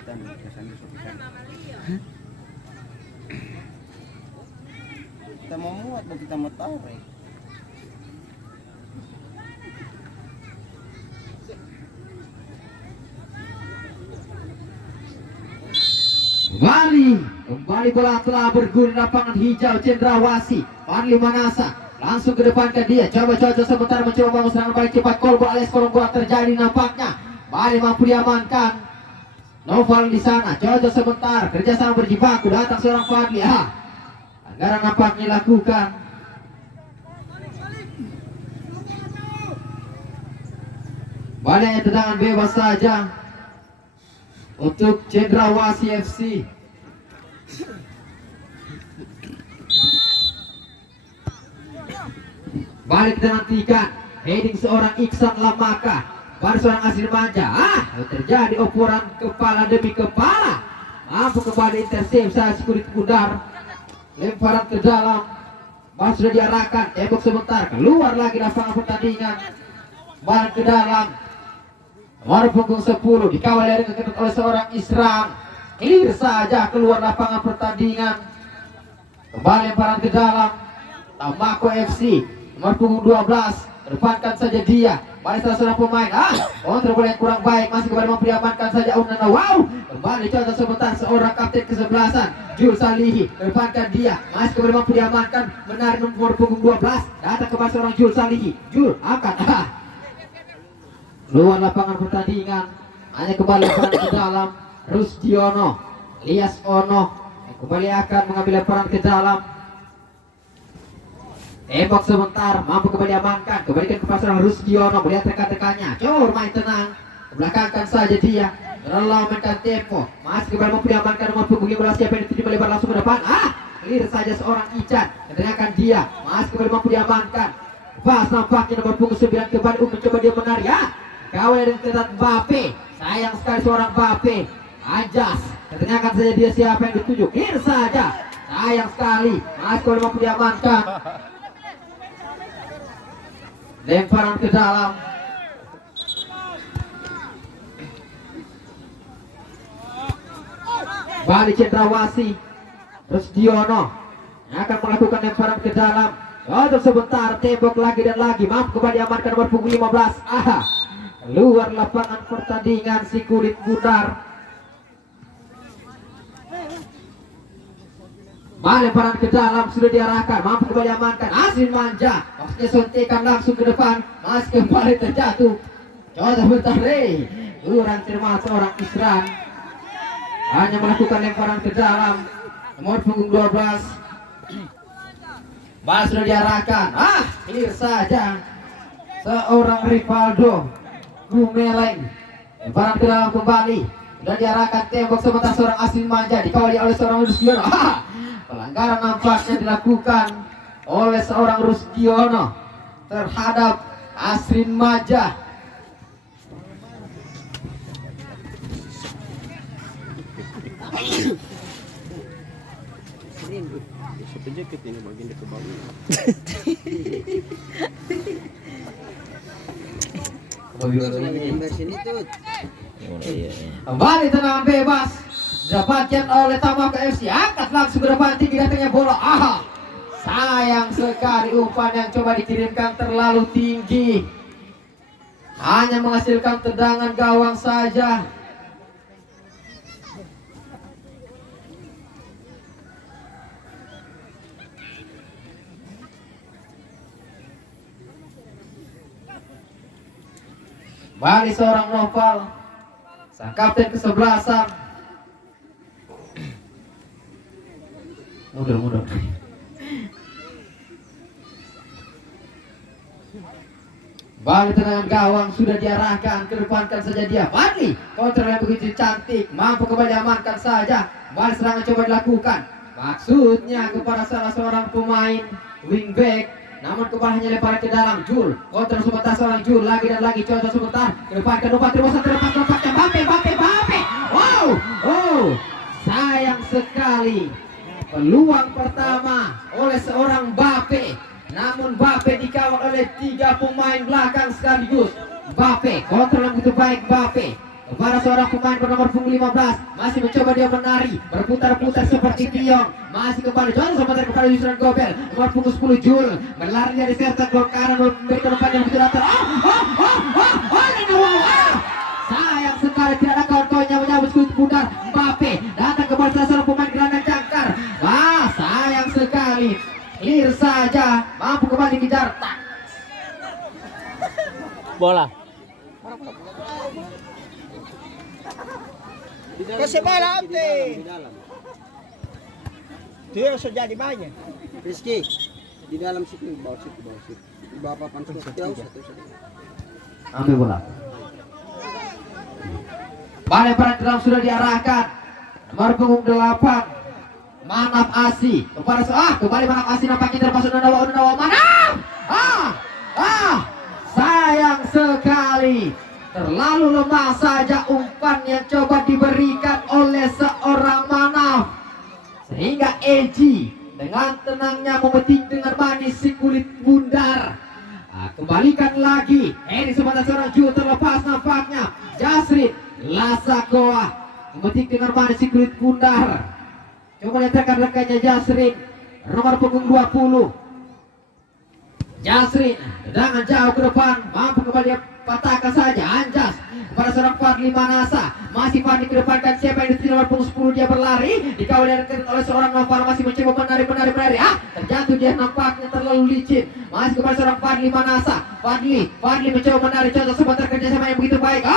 Kita mau muat, kita mau tarik. Kembali bola telah bergulir lapangan hijau Cendrawasih. Fadli Manasa langsung ke depan ke dia. Coba sebentar mencoba bangun serangan balik cepat. Kolbo alias kolom bola terjadi nampaknya. Bali mampu diamankan. Noval di sana. Coba sebentar kerjasama berjibaku datang seorang Fadli. Anggaran nampaknya dilakukan. Bali hanya tendangan bebas saja untuk Cendrawasih FC. Balik kita nantikan heading seorang Iksan Lamaka pada seorang Asri Manja. Terjadi operan kepala demi kepala. Mampu kembali intersep saya Kulit Pundar. Lemparan ke dalam. Bal sudah diarahkan. Tembok sebentar. Keluar lagi lapangan pertandingan. Balik ke dalam. Nomor punggung 10 dikawal dari keketat oleh seorang Isram. Clear saja keluar lapangan pertandingan. Kembali lemparan ke dalam. Tamako FC nomor punggung 12 kedepankan saja dia. Balik salah seorang pemain. Kontrol bola yang kurang baik. Masih kembali mampu diamankan saja Unana. Wow. Kembali contoh sebentar seorang kapten kesebelasan Jul Salihi. Kedepankan dia. Masih kembali mampu diamankan. Menarik nomor punggung 12. Datang kembali seorang Jul Salihi. Jul angkat. Luar lapangan pertandingan. Hanya kembali lemparan ke dalam. Rusdiono Lias Ono kembali akan mengambil lemparan ke dalam. Tembok sebentar, mampu kembali amankan. Kembalikan ke pasangan Rusdiono, melihat rekan-rekannya. Cor main tenang, belakangkan saja dia. Terlalu mainkan tempo. Masih kembali mampu diamankan nomor punggung 15. Siapa yang diterima lebar langsung ke depan. Clear saja seorang Ican. Ketengakan dia. Masih kembali mampu diamankan. Pas nampaknya nomor punggung 9 kembali mencoba dia menarik. Kawal dari ketat Mbappe. Sayang sekali seorang Mbappe. Anjas. Ketengakan saja dia siapa yang dituju. Clear saja. Sayang sekali. Masih kembali mampu diamankan. Lemparan ke dalam. Balik Cendrawasih. Rusdiono akan melakukan lemparan ke dalam. Untuk sebentar tembok lagi dan lagi. Mampu kembali diamankan nomor punggung 15. Luar lapangan pertandingan si Kulit Pundar. Lemparan ke dalam sudah diarahkan. Mampu kembali diamankan. Asrin Manja. Maksudnya suntikan langsung ke depan. Masih kembali terjatuh. Coba sebentar kurang terima seorang Isran. Hanya melakukan lemparan ke dalam. Nomor punggung 12. Bal sudah diarahkan. Clear saja. Seorang Rivaldo Gumeleng. Lemparan ke dalam kembali. Sudah diarahkan tembok sebentar seorang Asrin Manja. Dikawali oleh seorang Rusdiono. Pelanggaran nampaknya dilakukan oleh seorang Rusdiono terhadap Asrin Manja. Sekejap ini bagian dia ke bawah. Kembali tenang bebas dapatkan oleh Tamako FC. Angkat langsung ke depan, tinggi datangnya bola. Sayang sekali umpan yang coba dikirimkan terlalu tinggi. Hanya menghasilkan tendangan gawang saja. Balik seorang Noval, sang kapten kesebelasan. Mudah. Balik tendangan gawang sudah diarahkan, kedepankan saja dia. Fadli, kontrol yang begitu cantik, mampu kembali diamankan saja. Balik serangan coba dilakukan. Maksudnya kepada salah seorang pemain wingback. Namun kembali hanya lemparan ke dalam. Jul, kontrol sebentar seorang Jul, lagi dan lagi contoh sebentar. Kedepankan umpan terobosan nampaknya Mbappe. Wow. Sayang sekali. Peluang pertama oleh seorang Mbappe. Namun Mbappe dikawal oleh 3 pemain belakang sekaligus. Mbappe, kontrol yang begitu baik Mbappe. kepada seorang pemain bernomor punggung 15. Masih mencoba dia menari, berputar-putar seperti tiong. Masih kembali John sebentar kepada Yusran Gobel, nomor punggung 10 Jul. Berlari dari serta gol kanan memberikan umpan yang begitu datar. Sayang sekali tidak ada kawan-kawannya menyambut kulit pundar. Mbappe datang kepada salah seorang pemain gelandang jangkar. Sayang sekali. Clear saja, mampu kembali kejar. Bola. Kasi bala ante. Di dalam. Dia sudah jadi banyak. Rizky, di dalam situ, bawah situ. Di bawah papan sosial satu. Ambil bola. Balik peran dalam sudah diarahkan. Nomor punggung 8. Manaf Asi kepada kembali Manaf Asi nampaknya terpasuk Nanawa Manaf. Sayang sekali. Terlalu lemah saja umpan yang coba diberikan oleh seorang Manaf. Sehingga Eji dengan tenangnya memetik dengan manis si kulit bundar. Kembalikan lagi. Ini sebentar seorang Ju terlepas nampaknya. Jasrid Lasakoa memetik dengan manis si kulit bundar. Coba lihat rekan-rekannya Jasrid nomor punggung 20. Jasrid tendangan jauh ke depan, mampu kembali dia patahkan saja. Anjas kepada seorang Fadli Manasa, masih Fadli ke depan kan siapa yang diterima nomor punggung 10, dia berlari dikawal oleh seorang Noval, masih mencoba menari. Terjatuh dia nampaknya terlalu licin. Masih kepada seorang Fadli Manasa. Fadli mencoba menari, contoh sebentar kerjasama yang begitu baik.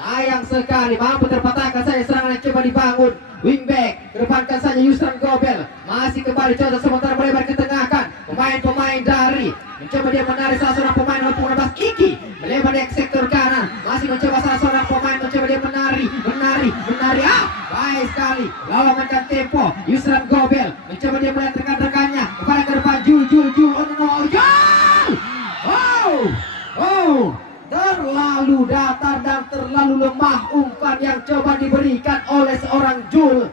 Sayang sekali, mampu terpatahkan saja serangan yang coba dibangun. Wingback, kedepankan saja Yusran Gobel. Masih kembali contoh sementara melebar ke tengah kan. Pemain dari mencoba dia menarik salah seorang pemain nomor 16 Iki. Melebar dia ke sektor kanan. Masih mencoba salah seorang pemain mencoba dia menari. Baik sekali. Lawan makan tempo. Yusran Gobel mencoba dia melihat rekan-rekannya. Kepada ke depan Jul. Terlalu datar dan terlalu lemah umpan yang coba diberikan oleh seorang Jul,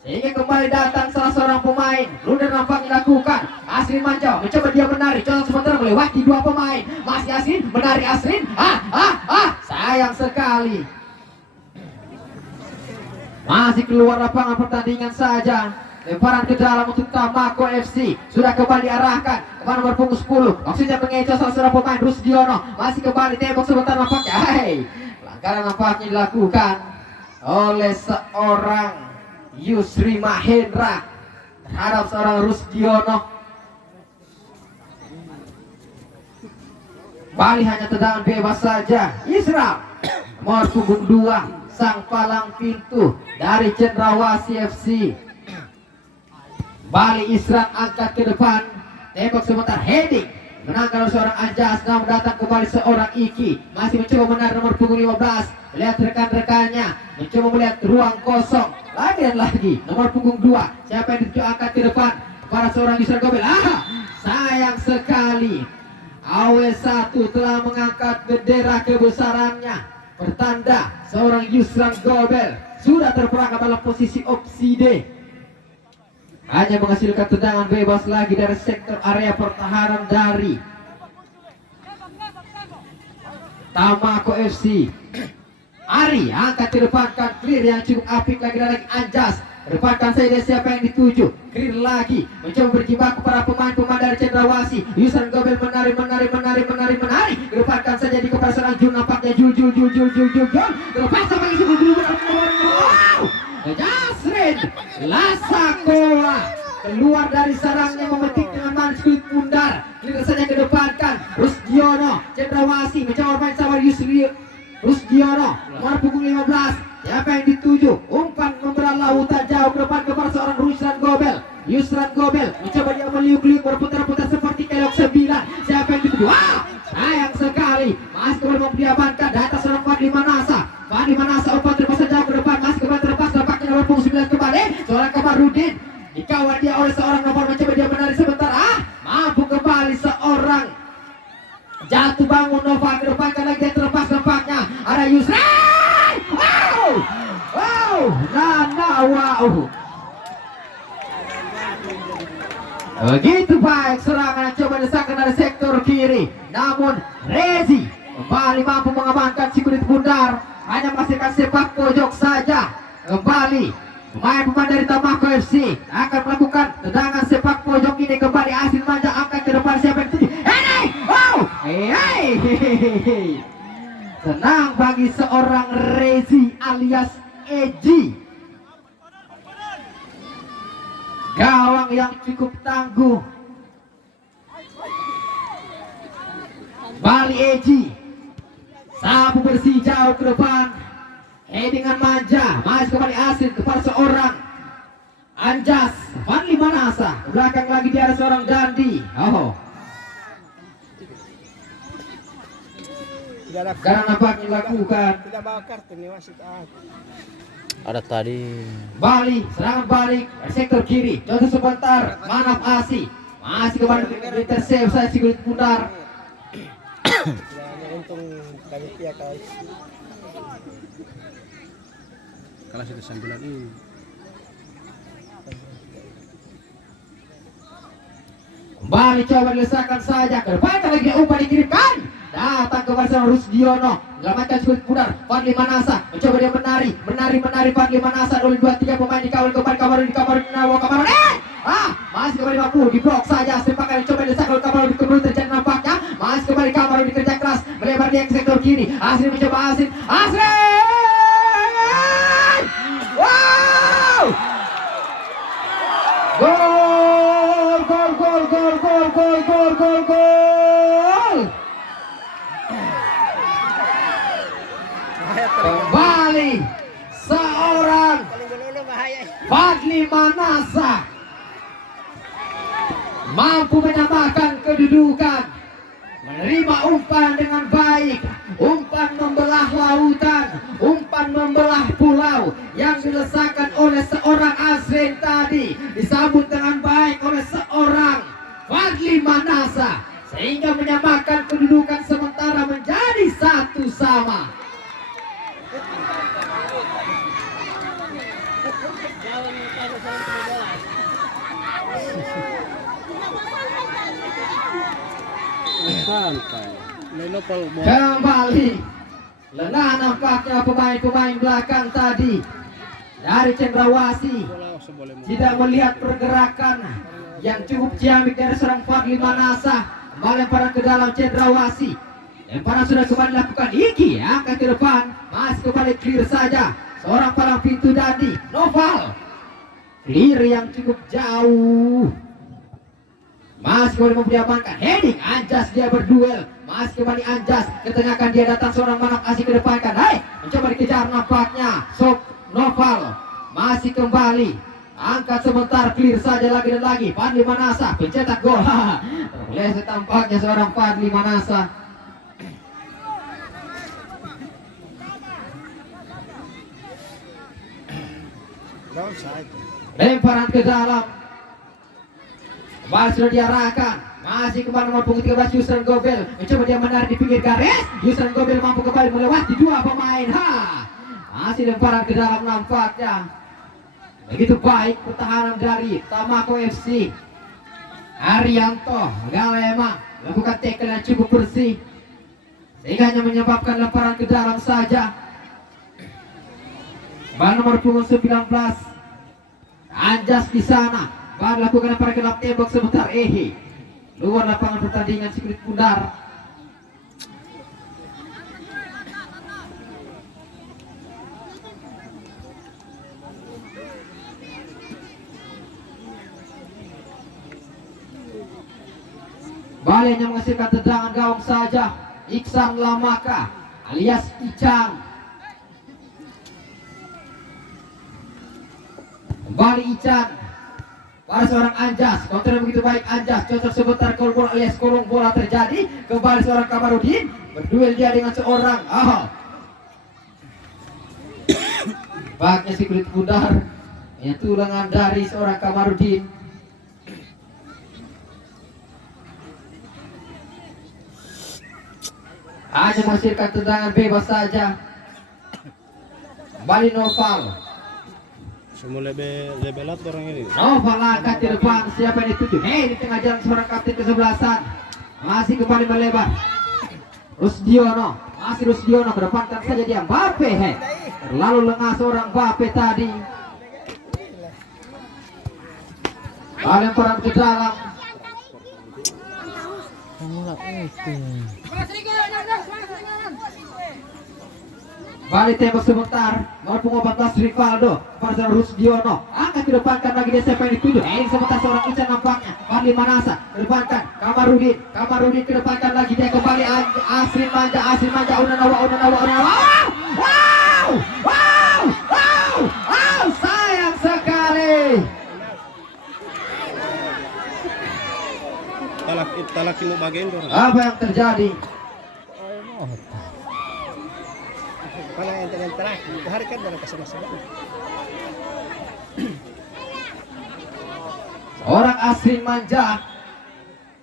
sehingga kembali datang salah seorang pemain. Lunder nampaknya dilakukan. Asrin Manjau mencoba dia menari, contoh sementara melewati dua pemain. Masih Asrin menari. Sayang sekali. Masih keluar lapangan pertandingan saja. Lemparan ke dalam untuk Tamako FC. Sudah kembali diarahkan kepada nomor punggung 10. Maksudnya mengecoh salah seorang pemain Rusdiono. Masih kembali tembok sebentar nampaknya. Pelanggaran nampaknya dilakukan oleh seorang Yusri Mahendra terhadap seorang Rusdiono. Bali hanya tendangan bebas saja. Israel nomor punggung 2, sang palang pintu dari Cendrawasih FC. Bali Isran angkat ke depan, tembok sebentar, heading menangkan seorang Anjas, namun datang kembali seorang Iki. Masih mencoba menarik nomor punggung 15. Lihat rekan-rekannya mencoba melihat ruang kosong. Lagi dan lagi nomor punggung 2. Siapa yang dituju angkat ke depan kepada seorang Yusran Gobel. Sayang sekali. AW1 telah mengangkat bendera kebesarannya, pertanda seorang Yusran Gobel sudah terperangkap dalam posisi opsi D. Hanya menghasilkan tendangan bebas lagi dari sektor area pertahanan dari Tamako FC. Ari angkat ke depankan, clear yang cukup apik lagi dan lagi. Anjas depankan saja siapa yang dituju, clear lagi mencoba berjibaku para pemain dari Cendrawasih. Yusran Gobel menari. Depankan saja di kepada seorang Jul, nampaknya Jul terlepas sampai isi dulu. Jasrid Lasakoa keluar dari sarangnya, memetik dengan manis kulit bundar. Clear saja ke depankan Rusdiono. Cendrawasih mencoba main sama Rusdiono nomor punggung 15. Siapa yang dituju? Umpan membelah lautan jauh ke depan kepada seorang Yusran Gobel mencoba dia meliuk-liuk berputar-putar seperti kelok 9. Siapa yang dituju? Sayang sekali. Masih kembali memdiamankan di atas seorang Fadli Manasa. Umpan terpaksa jauh ke depan. Masih kembali terlepas. Nampaknya nomor punggung 9 kembali. Seorang Kamarudin dikawal dia oleh seorang nomor, mencoba dia menarik sebentar. Mampu kembali seorang jatuh bangun Nova ke depan. Kan lagi dia terlepas nampaknya. Ada Yusran. Begitu baik serangan coba disangkan dari sektor kiri, namun Rezi kembali mampu mengamankan si kulit bundar. hanya menghasilkan sepak pojok saja. Kembali pemain-pemain dari Tamako FC akan melakukan tendangan sepak pojok ini. Kembali Asin Manja angkat ke depan, siapa yang tuju? Tenang bagi seorang Rezi alias Eji, gawang yang cukup tangguh. Bali Eji, sapu bersih jauh ke depan, headingan Manja, masih kembali Asin kepada seorang Anjas, Fadli Manasa, ke belakang lagi dia ada seorang Dandi. Karena nampaknya dilakukan. Tidak bawa kartu nih wasit. Ada tadi. Bali, serangan balik dari sektor kiri. Contoh sebentar, Manaf Asi masih kembali intercept saya si kulit pundar. Untung kami pihak kali. Kalah sudah 9 ini. Kembali coba dilesakan saja ke depan, lagi umpan dikirimkan. Datang ke Barcelona Rusdiono, menyelamatkan kulit pundar. Fadli Manasa mencoba dia menari Fadli Manasa. 2-3 pemain dikawal kembali Kamarudin masih kembali mampu diblok saja. Sepakat coba dilesakan Kamarudin, kembali terjadi nampaknya. Masih kembali Kamarudin kerja keras, melebar dia ke sektor kiri. Asrin mencoba Asrin. Wow! Gol! Kembali seorang Fadli Manasa mampu menyamakan kedudukan, menerima umpan dengan baik, umpan membelah lautan, umpan membelah pulau yang dilesakan oleh seorang Asrin tadi, disambut dengan baik oleh seorang Fadli Manasa sehingga menyamakan kedudukan sementara menjadi 1-1. Kembali lengah nampaknya pemain-pemain belakang tadi dari Cendrawasih, tidak melihat pergerakan yang cukup ciamik dari seorang Fadli Manasa. Lemparan ke dalam Cendrawasih, lemparan sudah kembali dilakukan. Iki angkat ke depan, masih kembali clear saja seorang palang pintu Dandi Noval, clear yang cukup jauh. Masih kembali memperdiamankan heading Anjas, dia berduel. Masih kembali Anjas, ketengahkan dia datang seorang Manaf Asi ke depan kan. Mencoba dikejar nampaknya Sok Noval. Masih kembali angkat sebentar, clear saja lagi dan lagi. Fadli Manasa pencetak gol. Terleset tampaknya seorang Fadli Manasa. Lemparan ke dalam, kembali sudah diarahkan. Masih kembali nomor punggung 13 Yusran Gobel, mencoba dia menarik di pinggir garis. Yusran Gobel mampu kembali melewati dua pemain. Masih lemparan ke dalam nampaknya. Begitu baik pertahanan dari Tamako FC. Arianto Galema lakukan tackle yang cukup bersih sehingga hanya menyebabkan lemparan ke dalam saja. Kembali nomor punggung 19 Anjas di sana, baru lakukan lemparan ke dalam tembok sebentar. Luar lapangan pertandingan si kulit pundar. Bali hanya menghasilkan tendangan gawang saja. Iksan Lamaka alias Icang. Kembali Ican pada seorang Anjas, kontrol begitu baik Anjas, cocok sebentar kolbol alias kolong bola terjadi. Kembali seorang Kamarudin, berduel dia dengan seorang baknya si kulit pundar, yang tulangan dari seorang Kamarudin. Hanya menghasilkan tendangan bebas saja. Kembali Noval. Semua lebelat orang ini. Noval angkat di depan, siapa yang dituju? Di tengah jalan seorang kapten kesebelasan. Masih kembali melebar. Rusdiono, masih Rusdiono kedepankan saja dia Mbappe. Terlalu lengah seorang Mbappe tadi. Lemparan ke dalam. Balik tembak sebentar. Nomor punggung 14 Rivaldo. Farzan Rusdiono. Angkat kedepankan lagi dia siapa yang dituju. Ini sebentar seorang Ican nampaknya. Fadli Manasa kedepankan. Kamarudin kedepankan lagi dia kembali. Asrin Manja. Unanawa. Wow, sayang sekali. Talak mo bagian doon. Apa yang terjadi? Mana yang terakhir? Hari kan dalam kesama-sama. Seorang Asrin Manja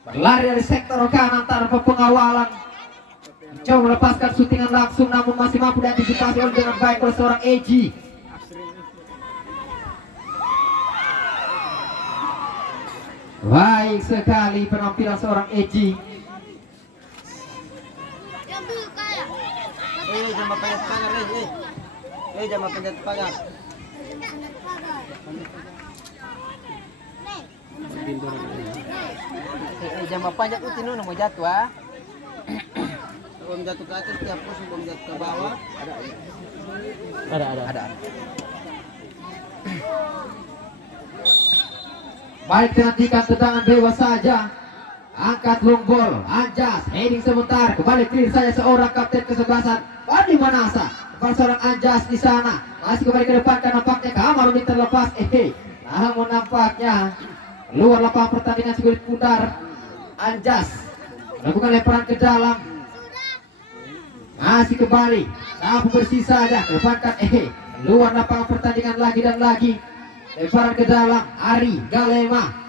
berlari dari sektor kanan tanpa pengawalan. Coba melepaskan syutingan langsung namun masih mampu diantisipasi oleh dengan baik oleh seorang Eji. Baik sekali penampilan seorang Eji. Jangan panjat pagar, jangan panjat pagar. Jangan panjat itu nu mau jatuh ah. Sebelum jatuh ke atas tiap pos sebelum jatuh ke bawah. Ada. Baik dihentikan tendangan Dewa saja. Angkat long ball, Anjas, heading sebentar, kembali clear saja seorang kapten kesebelasan Fadli Manasa. Seorang Anjas di sana, masih kembali ke depan karena nampaknya Kamarudin terlepas. Namun nampaknya luar lapangan pertandingan Sigurit Pundar. Anjas melakukan lemparan ke dalam, masih kembali, sapu bersih saja, kedepankan luar lapangan pertandingan lagi dan lagi. Lemparan ke dalam, Ari Galema.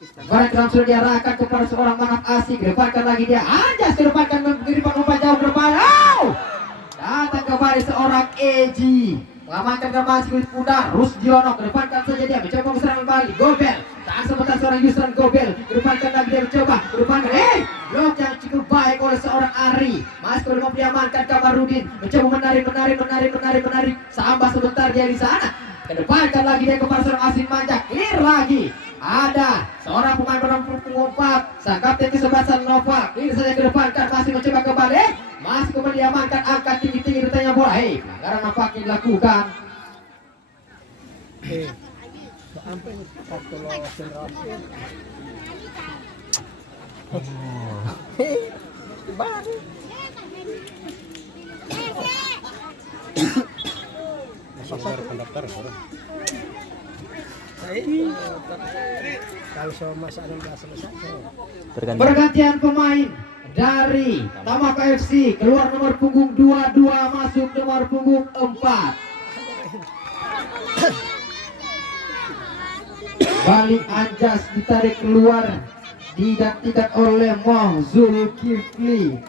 Barang dalam sudah diarahkan kepada seorang manap asing. Kedepankan lagi dia. Anjas kedepankan mengirimkan umpan jauh ke depan. Datang kembali seorang Eji. Mengamankan kembali Sigurit Pundar. Rusdiono kedepankan saja dia. Mencoba serangan kembali. Gobel. Tahan sebentar seorang Yusran Gobel. Kedepankan lagi dia mencoba. Kedepankan. Blok yang cukup baik oleh seorang Ari. Masih belum diamankan Kamarudin. Mencoba menarik. Sambah sebentar dia di sana. Kedepankan lagi dia kepada seorang Asrin Manja. Clear lagi. Ada seorang pemain bernomor punggung 4, sang kapten kesebelasan Nova. Ini saja kedepankan, masih mencoba kembali, masih kembali diamankan, angkat tinggi ditanya bola. Pelanggaran nampaknya dilakukan. Pendaftar. Kalau sama masa selesai. Pergantian pemain dari Tamaka FC, keluar nomor punggung 22, masuk nomor punggung 4. Balik Anjas ditarik keluar, digantikan oleh Moh Zulkifli.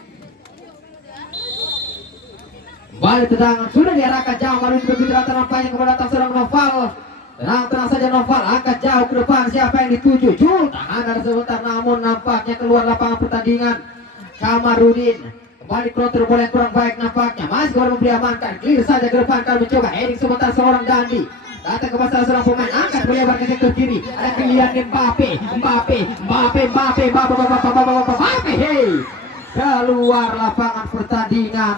Balik tendangan sudah diarahkan jauh, baru begitu rata nampaknya kepada datang seorang Noval. Tenang saja Noval, angkat jauh ke depan, siapa yang dituju? Jul, tahan ada sebentar namun nampaknya keluar lapangan pertandingan. Kamarudin kembali kontrol bola yang kurang baik nampaknya, masih baru diamankan, clear saja ke depan, kalau mencoba heading sebentar seorang Dandi. Datang ke salah seorang pemain, angkat melebar ke sektor kiri, ada Kylian Mbappe, keluar lapangan pertandingan,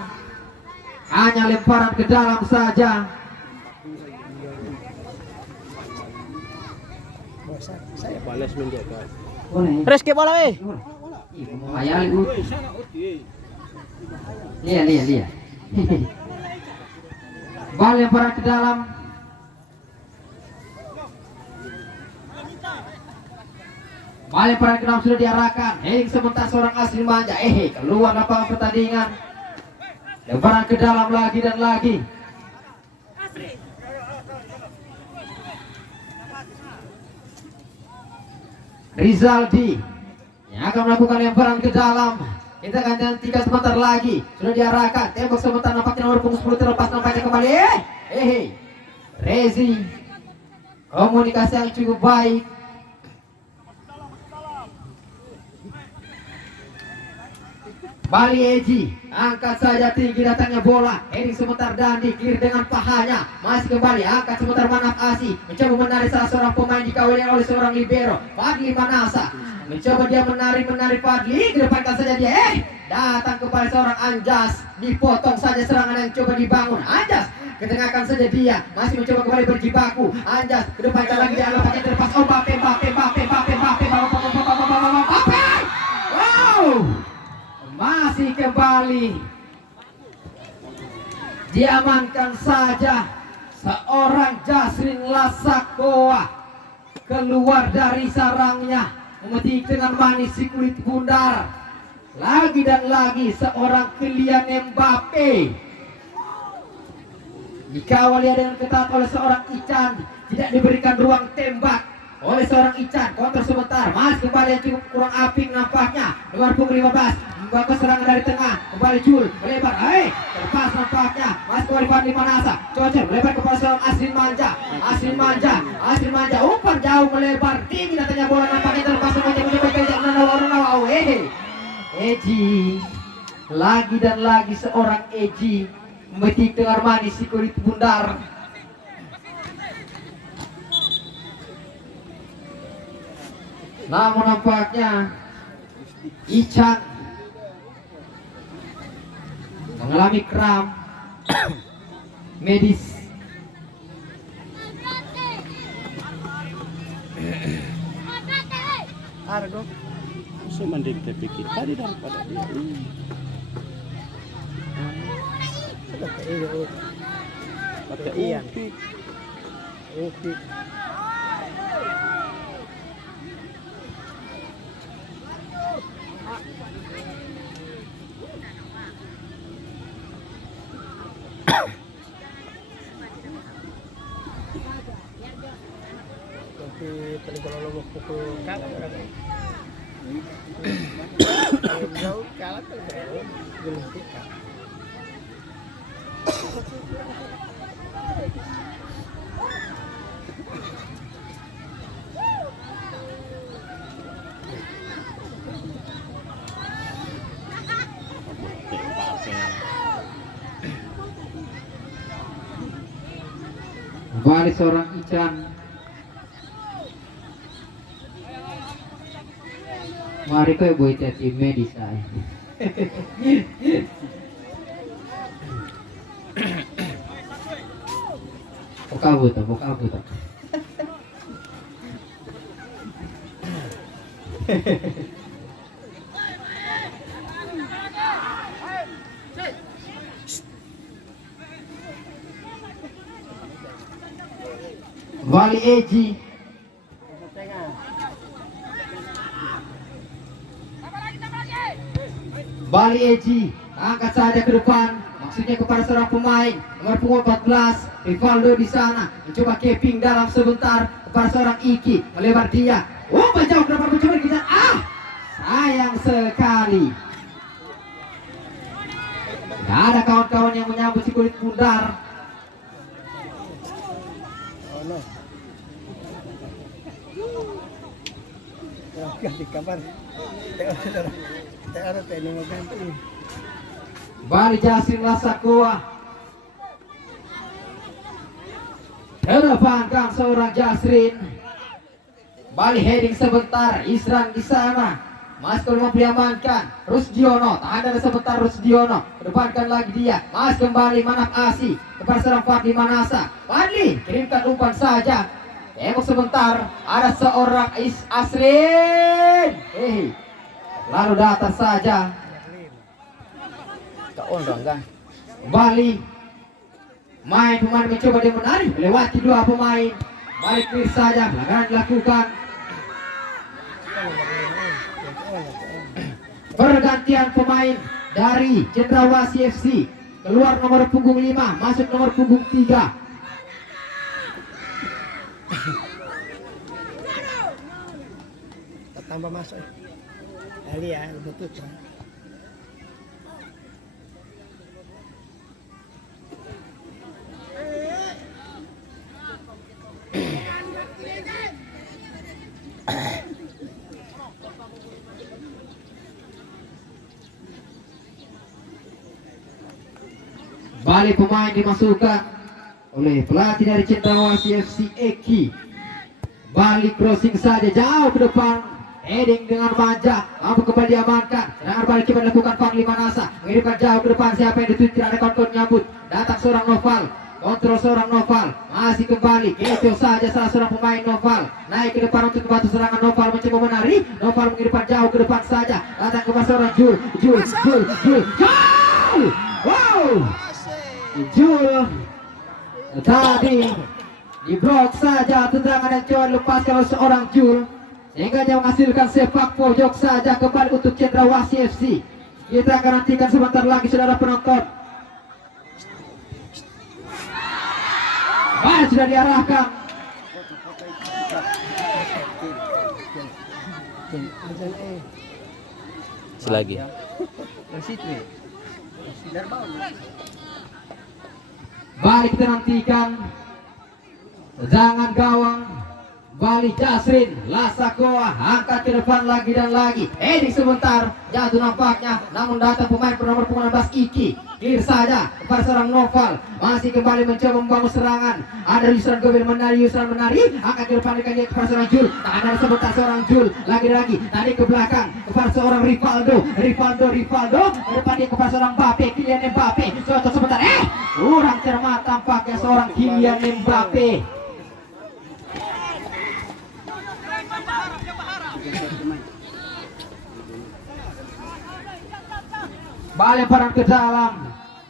hanya lemparan ke dalam saja. Saya Balas menjaga. Reski bola weh. Lihat. Bal lemparan ke dalam. Bal lemparan ke dalam sudah diarahkan. Sebentar seorang Asrin Manja. Keluar lapangan pertandingan. Lemparan ke dalam lagi dan lagi. Rizaldi yang akan melakukan lemparan ke dalam. Kita akan nantikan sebentar lagi. Sudah diarahkan, tembak sebentar, nampaknya nomor punggung 10 terlepas, nampaknya kembali. Rezi, komunikasi yang cukup baik. Bali Eji angkat saja tinggi datangnya bola, heading sebentar Dandi clear dengan pahanya, masih kembali angkat sebentar Manaf Asi mencoba menarik salah seorang pemain dikawalkan oleh seorang libero Fadli Manasa, mencoba dia menarik Fadli, kedepankan saja dia, datang kepada seorang Anjas, dipotong saja serangan yang coba dibangun Anjas, ketengahkan saja dia, masih mencoba kembali berjibaku Anjas, kedepankan lagi dia pakai terlepas, oh Mbappe, wow, masih kembali diamankan saja seorang Jasrin Lasakoa keluar dari sarangnya memetik dengan manis si kulit bundar. Lagi dan lagi seorang Kylian Mbappe dikawal dengan ketat oleh seorang Ican, tidak diberikan ruang tembak oleh seorang Ican, counter sebentar, mas kembali yang cukup kurang apik nampaknya, nomor punggung 15 membangun serangan dari tengah, kembali Jul melebar, terlepas nampaknya, mas kembali Fadli Manasa, cocok melebar kepada seorang Asrin Manja, umpan jauh melebar, tinggi datangnya bola nampaknya terlepas mencoba Eji, lagi dan lagi seorang Eji memetik dengan manis si kulit bundar. Namun nampaknya Ican mengalami kram medis. Argo. Saya mendikte pikir tadi daripada dia. Pakai Ian. upik. Upik. Tapi kalau lo pukul kalah jauh kalah terjauh belum tika. Kembali seorang Ican. Mari kau buat tim medis ay. Buka buta. Bali Eji angkat saja ke depan, maksudnya kepada seorang pemain nomor punggung 14 Rivaldo di sana mencoba keping dalam sebentar kepada seorang Iki, melebar dia, jauh ke depan mencoba kita, sayang sekali tidak ada kawan-kawan yang menyambut si kulit bundar. Ganti kabar. Ada teknik ganti. Bali Jasrin Lasakoa. Kedepankan seorang Jasrin. Bali heading sebentar, Isran di sana. Mas kalau mau diamankan, Rusdiono, tahan dari sebentar Rusdiono. Kedepankan lagi dia, Mas kembali Manaf Asi kepada seorang Fadli Manasa. Fadli, kirimkan umpan saja. Tembok sebentar, ada seorang Asrin. Lalu datang saja. Kembali main pemain mencoba dia menarik, melewati dua pemain. Balik clear saja, pelanggaran dilakukan. Pergantian pemain dari Cendrawasih FC. Keluar nomor punggung 5, masuk nomor punggung 3. Tambah masuk. Ali ya, betul. Kembali pemain dimasukkan oleh pelatih dari Cendrawasih FC Eki. Balik crossing saja jauh ke depan. Heading dengan manja, mampu kembali diamankan. Serangan balik coba dilakukan Fadli Manasa, mengirimkan jauh ke depan. Siapa yang dituju? Tidak ada kawan-kawan nyambut. Datang seorang Noval, kontrol seorang Noval, masih kembali. Itu saja salah seorang pemain Noval. Naik ke depan untuk membantu serangan. Noval mencoba menari. Noval mengirimkan jauh ke depan saja. Datang ke seorang Jul. Wow, Jul tadi diblok saja tendangan yang coba lepaskan oleh seorang Jul, sehingga dia menghasilkan sepak pojok saja kembali untuk Cendrawasih FC. Kita akan nantikan sebentar lagi saudara penonton. Baik, sudah diarahkan. Selagi. Balik kita nantikan tendangan gawang. Balik Jasrin, Lasakoa angkat ke depan lagi dan lagi. Heading sebentar, jatuh nampaknya. Namun datang pemain bernomor 19 Iki. Clear saja kepada seorang Noval. Masih kembali mencoba membangun serangan. Ada Yusran Gobel menari, angkat ke depan dengan dia kepada seorang Jul. Tak ada sebentar seorang Jul. Lagi-lagi tadi ke belakang kepada seorang Rivaldo. Ke depan dia kepada seorang Mbappe, Kylian Mbappe. Cocok sebentar. Kurang cermat tampaknya seorang Kylian Mbappe. Balik lemparan ke dalam.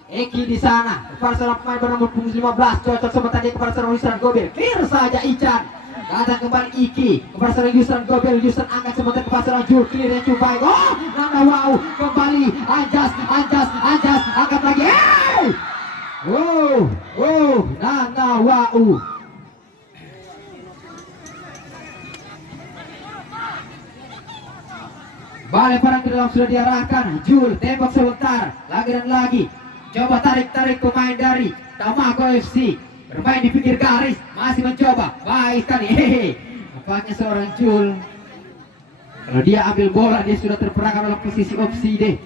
Eki di sana kepada seorang pemain bernomor 15. Cocok sebentar dia kepada seorang Yusran Gobel. Clear saja Ican. Datang kembali Iki kepada seorang Yusran Gobel. Yusran angkat sebentar kepada seorang Jul. Clear yang cubai. Nana wow. Kembali Anjas. Angkat lagi. Nana wow. Balik lemparan ke dalam sudah diarahkan. Jul tembak sebentar. Lagi dan lagi. Coba tarik pemain dari Tamako FC. Bermain di pinggir garis. Masih mencoba. Baik sekali. Nampaknya seorang Jul, kalau dia ambil bola dia sudah terperangkap dalam posisi opsi deh.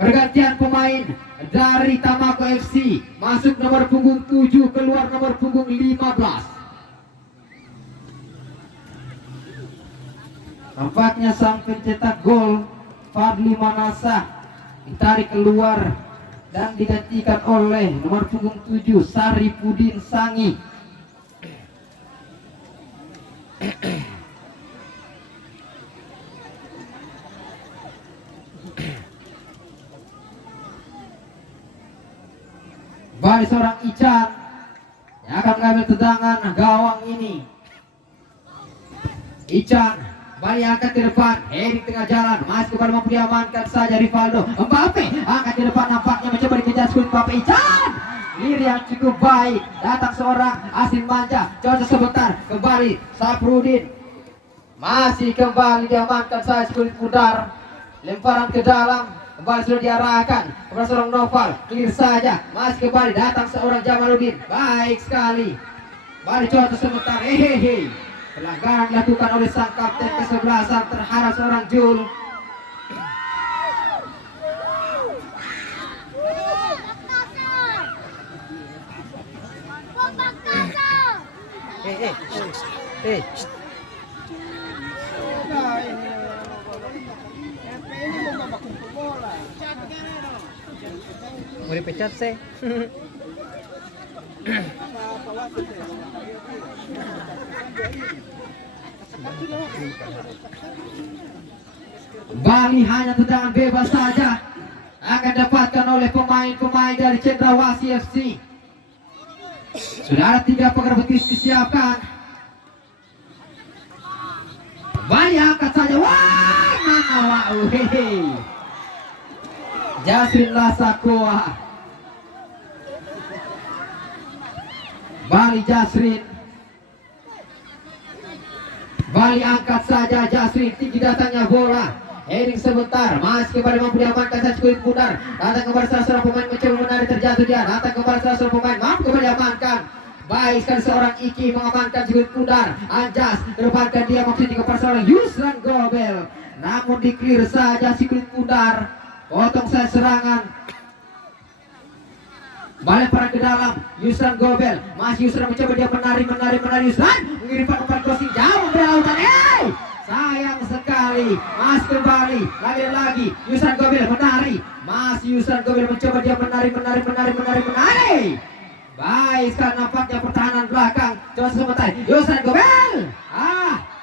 Pergantian pemain dari Tamako FC. Masuk nomor punggung 7, keluar nomor punggung 15. Nampaknya sang pencetak gol Fadli Manasa ditarik keluar dan digantikan oleh nomor punggung 7 Saripudin Sangi. Balik seorang Ican yang akan mengambil tendangan gawang ini. Ican balik angkat ke depan, heading tengah jalan, masih kembali mampu diamankan saja Rivaldo. Mbappe angkat ke depan, nampaknya mencoba dikejar skuad Mbappe. Ican diri yang cukup baik, datang seorang Asin Manja. Cocok sebentar, kembali Saprudin, masih kembali diamankan saja skuad Pudar. Lemparan ke dalam, kembali sudah diarahkan kepada seorang Noval. Clear saja, masih kembali datang seorang Jamaluddin. Baik sekali, balik cocok sebentar. Pelanggaran dilakukan oleh sang kapten kesebelasan terhadap seorang Jul. Mau dipecat sih. Bali hanya tendangan bebas saja akan dapatkan oleh pemain-pemain dari Cendrawasih FC. Sudah ada 3 pagar betis disiapkan. Bali angkat saja. Jasrin Lasakoa. Bali Jasrin. Bali angkat saja Jasrin, tinggi datangnya bola. Heading sebentar, masih kembali mampu diamankan saja kulit Pudar. Datang kembali salah seorang pemain mencoba menari, terjatuh dia. Datang kembali salah seorang pemain mampu kembali diamankan. Baik sekali seorang Iki mengamankan kulit Pudar. Anjas terdepankan dia maksudnya kepada seorang Yusran Gobel. Namun di clear saja si kulit Pudar. Potong saya serangan. Balik perang ke dalam. Yusran Gobel. Masih Yusran mencoba dia menari. Yusran mengirimkan umpan crossing jauh dari lautan. Sayang sekali. Masih kembali. Lagi. Yusran Gobel menari. Masih Yusran Gobel mencoba dia menari. Baik sekali nampaknya pertahanan belakang. Coba sebentar. Yusran Gobel.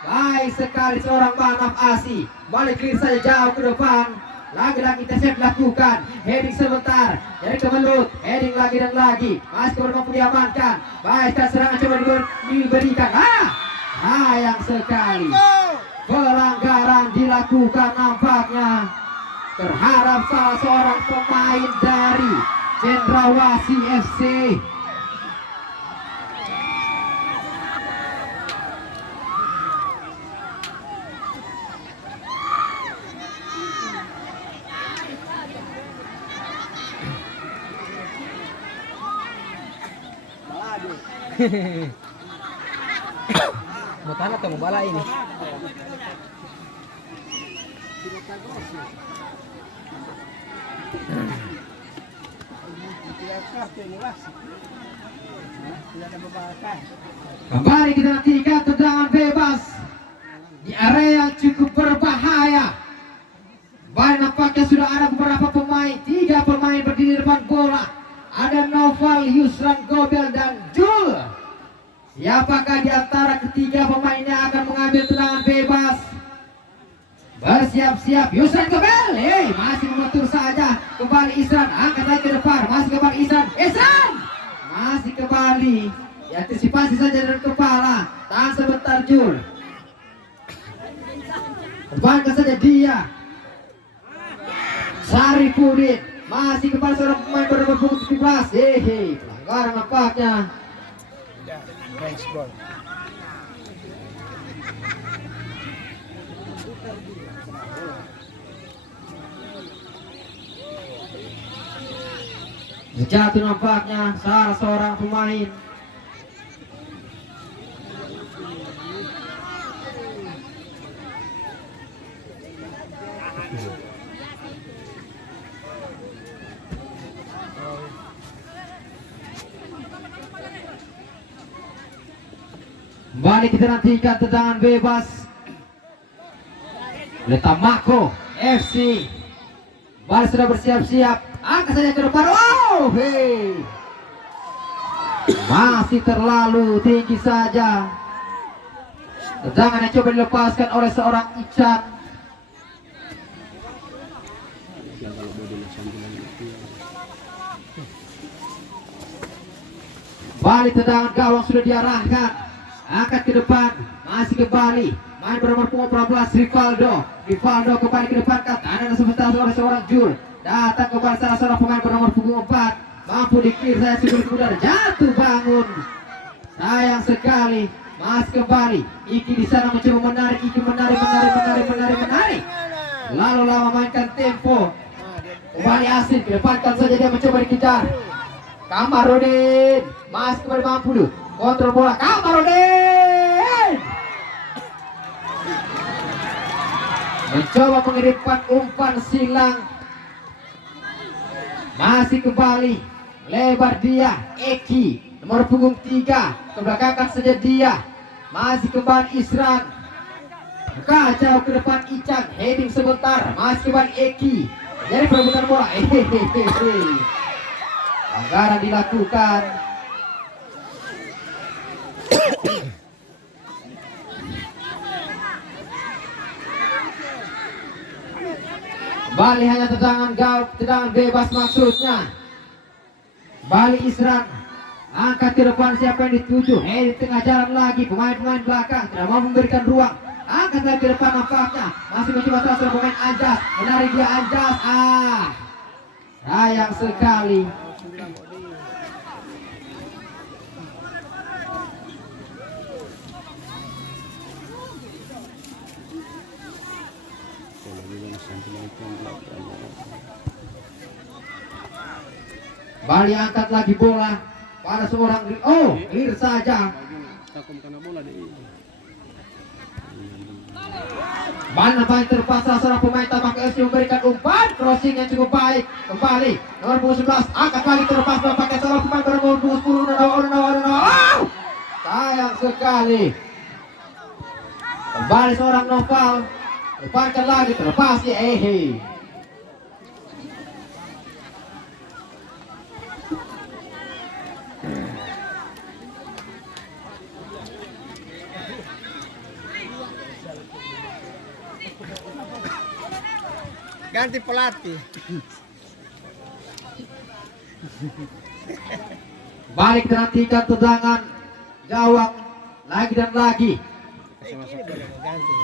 Baik sekali seorang Manaf Asi. Balik clear saja jauh ke depan. Lagi-lagi tesnya dilakukan. Heading sebentar. Jadi kemelut. Heading lagi dan lagi. Masih kemudian mampu diamankan. Baik sekali serangan coba diberikan. Sayang sekali. Pelanggaran dilakukan nampaknya terhadap salah seorang pemain dari Cendrawasih FC. Mau tahan atau mau bala ini? Kembali kita nantikan tendangan bebas di area yang cukup berbahaya. Baik, nampaknya sudah ada beberapa pemain. 3 pemain berdiri di depan bola. Ada Noval, Yusran Gobel dan Jul. Siapakah di antara ketiga pemainnya akan mengambil tendangan bebas? Bersiap-siap Yusran Gobel. Masih mengatur saja. Kembali Isran, angkat lagi ke depan. Masih kembali Isran. Masih kembali. Diantisipasi saja dari kepala. Tahan sebentar Jul. Kembalikan saja dia. Saripudin. Masih kembali seorang pemain bernomor punggung 17. Pelanggaran nampaknya. Handsball. Jatuh nampaknya salah seorang pemain. Kembali kita nantikan tendangan bebas oleh Tamako FC. Bal sudah bersiap-siap. Angkat saja ke depan. Masih terlalu tinggi saja. Tendangan yang coba dilepaskan oleh seorang Ican. Balik tendangan gawang sudah diarahkan. Angkat ke depan. Masih kembali. Main bernomor punggung 14 Rivaldo kembali ke depan. Kanan sebentar oleh seorang Jul. Datang kembali salah seorang pemain bernomor punggung 4. Mampu dikir saya sudah udara. Jatuh bangun. Sayang sekali. Masih kembali. Iki di sana mencoba menarik. Iki menarik. Lalu lama mainkan tempo. Kembali Asin ke depankan saja dia mencoba dikejar. Kamarudin masih kembali mampu dulu. Kontrol bola Kamarudin. Mencoba mengirimkan umpan silang. Masih kembali lebar dia Eki nomor punggung 3. Kebelakangkan saja dia. Masih kembali Isran. Kacau ke depan Ican. Heading sebentar. Masih kembali Eki. Jadi perebutan bola. Pelanggaran dilakukan. Bali hanya tendangan bebas maksudnya. Bali Isran. Angkat ke depan siapa yang dituju. Di tengah jalan lagi. Pemain-pemain belakang tidak mau memberikan ruang. Angkat lagi ke depan nampaknya. Masih mencoba salah seorang pemain Anjas. Menarik dia Anjas. Sayang sekali. Bali angkat lagi bola pada seorang clear saja. Mana paling terpaksa seorang pemain Tamak FC memberikan umpan crossing yang cukup baik. Kembali nomor punggung 11 angkat lagi terlepas pakai seorang pemain baru nomor punggung 10. Sayang sekali. Kembali seorang Noval. Lepaskan lagi terlepas di Ehe. Ganti pelatih. Balik menantikan tendangan gawang lagi dan lagi. Ganti.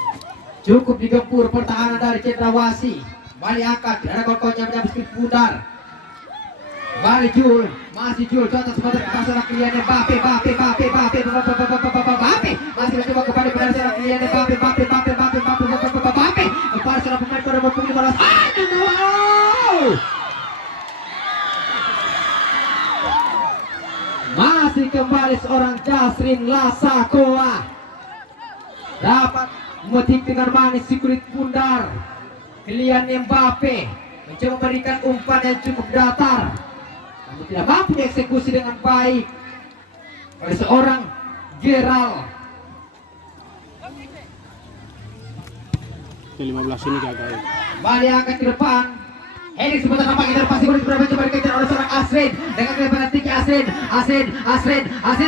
Cukup digempur pertahanan dari Cendrawasih. Balik angkat, ada kokonya menyambut pundar. Balik Jul, masih Jul, contoh sebagai seorang Kylian Mbappe. Masih mencoba kembali kepada seorang Kylian Mbappe. Kepada seorang pemain pada nomor 15. Masih kembali seorang Jasrin Lasakoa. Dapat memetik dengan manis si kulit pundar. Kylian Mbappe mencoba memberikan umpan yang cukup datar, namun tidak mampu dieksekusi dengan baik oleh seorang Gerald. Ke-15 ini gagal. Balik angkat ke depan. Heading sebentar nampaknya terpasti boleh mencoba dikejar oleh seorang Asrin dengan kelebihan tinggi. Asrin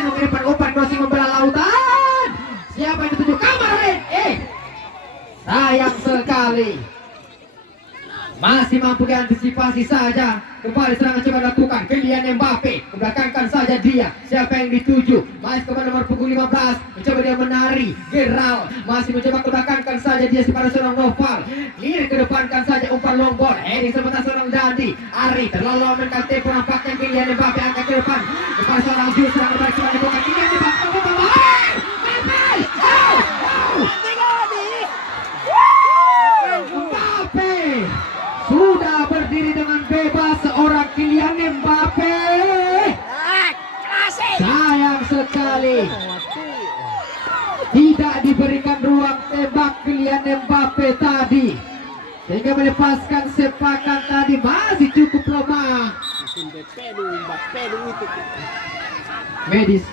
mengirimkan umpan crossing membelah lautan. Siapa yang dituju? Kamarin. Sayang sekali. Masih mampu diantisipasi saja. Kembali serangan coba dilakukan. Kylian Mbappe membelakangkan saja dia. Siapa yang dituju? Masih kepada nomor punggung 15. Mencoba dia menari. Gerald masih mencoba membelakangkan saja dia kepada seorang Noval. Kiri kedepankan saja umpan long ball. Heading sebentar seorang Dandi. Ari terlalu menekan tempo nampaknya. Kylian Mbappe angkat ke depan. Kepada seorang Jus serangan balik coba dibuka. Kylian Mbappe. Sudah berdiri dengan bebas seorang Kylian Mbappe. Sayang sekali tidak diberikan ruang tembak Kylian Mbappe tadi, sehingga melepaskan sepakan tadi masih cukup lemah. Medis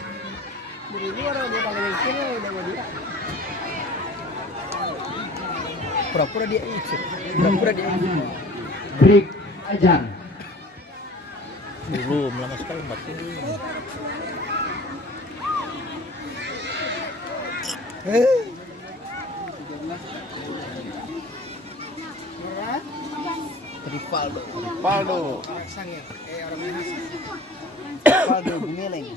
Pura-pura dia ikut. break ajar. Belum lama sekali 40. Rivaldo. Rivaldo Gumeleng.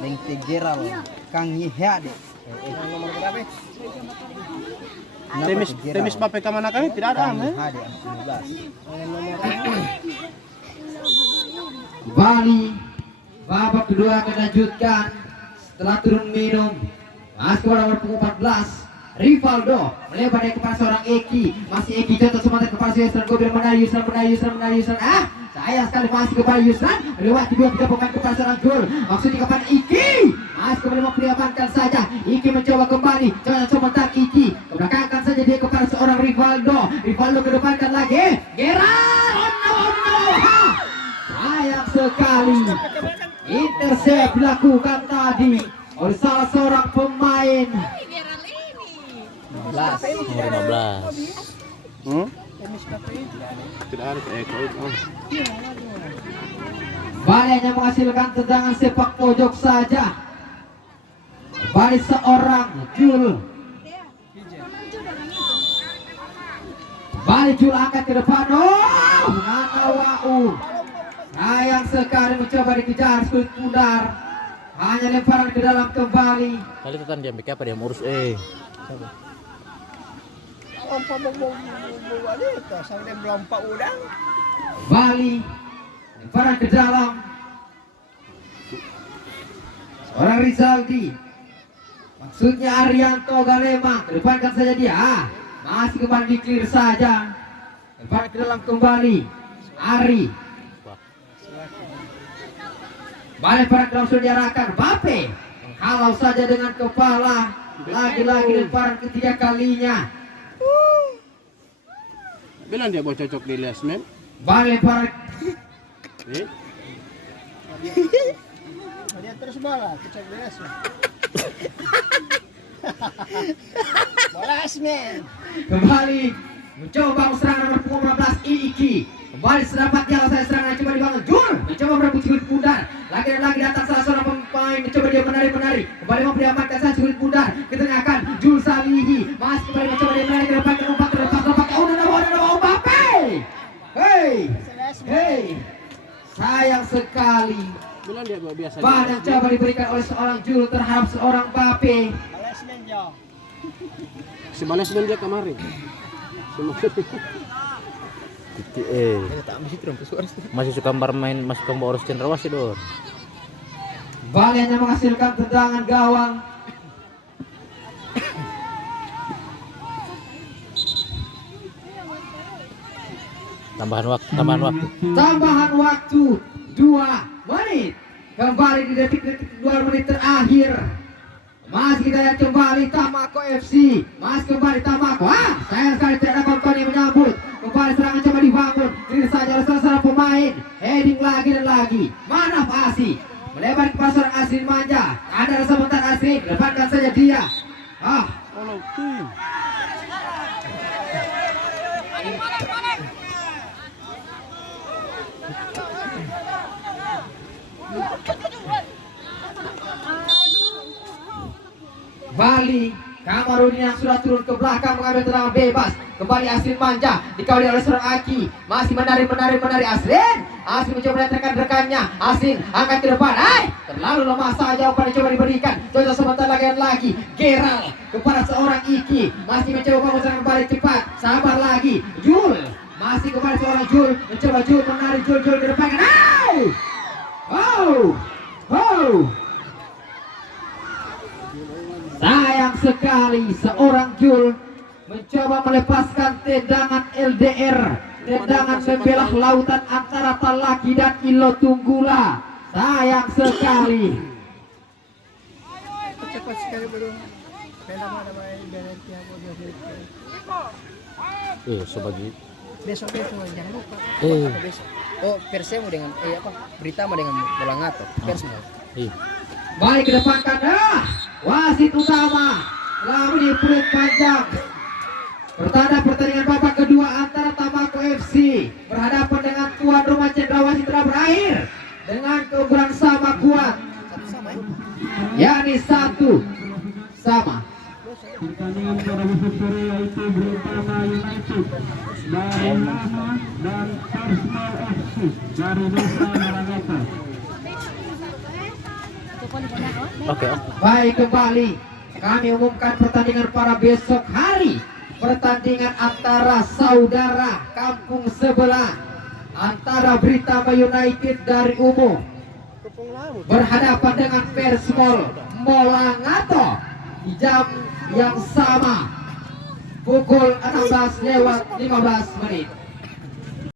Lengte Gerald Kang Yihade. Nomor berapa? Temis Mbappe ke mana kali? Tidak ada. Yihade 15. Bali babak kedua akan lanjutkan setelah turun minum. Masih kepada nomor punggung 14 Rivaldo melebar dari kepada seorang Eki. Masih Eki contoh semangat kepada Yusran Gobel menari Yusran. Sayang sekali masih kepada Yusran. Lewat dua tiga pemain kepada seorang Jul. Maksudnya kepada Iki. Masih kembali memperlihatkan saja. Iki mencoba kembali. Contoh sebentar Iki. Kebelakangkan saja dia kepada seorang Rivaldo. Rivaldo kedepankan lagi. Gerard. Oh no. Sayang sekali. Intercept dilakukan tadi oleh salah seorang pemain. Nomor 15. Tidak ada Eko. Bali hanya menghasilkan tendangan sepak pojok saja. Bali seorang Jul. Bali Jul angkat ke depan. Nanawau. Sayang sekali mencoba dikejar kulit pundar. Hanya lemparan ke dalam kembali. Kali itu kan dia mikir apa dia ngurus Sampai melompat udang. Bali lemparan ke dalam. Seorang Rizaldi. Maksudnya Arianto Galema. Kedepankan saja dia. Masih kembali di clear saja. Lemparan ke dalam kembali. Ari. Balik lemparan langsung diarahkan. Mbappe halau saja dengan kepala. Lagi-lagi lemparan ketiga kalinya. Bilang dia mau cocok di Lesmen. Bali para Eh? Dia terus bola, kecek beres. Bola Asmen. kembali mencoba serangan nomor punggung 15 Iki. Kembali sedapat jalan saya serangan coba dibangun Jul mencoba merebut kulit pundar. Lagi dan lagi datang salah seorang pemain mencoba dia menari. Kembali mau diamankan saja kulit pundar. Ketengahkan Jul Salihi. Mas kembali mencoba dia menari ke depan ke lompat Mbappe. Hei. Sayang sekali. Bilang dia biasa. Badan coba diberikan oleh seorang Jul terhadap seorang Mbappe. Bola Asmen jo. Si Lesmen dia kemarin. Masih suka bermain, masih suka urus cendrawasih dong. Bali hanya menghasilkan tendangan gawang. Tambahan waktu. Tambahan waktu 2 menit. Kembali di detik-detik 2 menit terakhir. Masih kita lihat kembali Tamako FC. Masih kembali Tamako. Sayang sekali tidak ada Kontoni menyambut. Kembali serangan coba dibangun. Ini saja salah pemain. Heading lagi dan lagi. Manaf Asi. Melebar ke pasar Asrin manja. Ada rasa bentar Asrin. Lepaskan saja dia. Kalau tim. Bali Kamarudin yang sudah turun ke belakang mengambil tendangan bebas. Kembali Asrin manja dikawal oleh seorang Aki. Masih menari Asrin. Asrin mencoba menekan rekannya. Asrin angkat ke depan. Terlalu lemah saja umpan coba diberikan. Coba sebentar lagi. Geral kepada seorang Iki. Masih mencoba menyerang kembali cepat. Sabar lagi. Jul masih kembali seorang Jul. Mencoba Jul menari Jul ke depan. Sayang sekali seorang Jul mencoba melepaskan tendangan LDR, tendangan membelah lautan antara Talaki dan Ilo Tunggula. Sayang sekali. Cepat sekali belum. Nama garanti aku Sebagai besok jangan lupa. Besok. Persemu dengan Britama dengan Bolangato. Persemu. Baik ke depan kanan. Wasit utama lalu di peluit panjang. Pertanda pertandingan babak kedua antara Tamako FC berhadapan dengan tuan rumah Cendrawasih telah berakhir dengan keunggulan sama kuat, yakni 1-1. Pertandingan pada musim sore yaitu Britama United dari Lama dan Persmal FC dari Nusa Marangatha. Baik, kembali kami umumkan pertandingan pada besok hari. Pertandingan antara saudara kampung sebelah, antara Britama United dari Umu berhadapan dengan Persmol Molangato di jam yang sama pukul 16:15.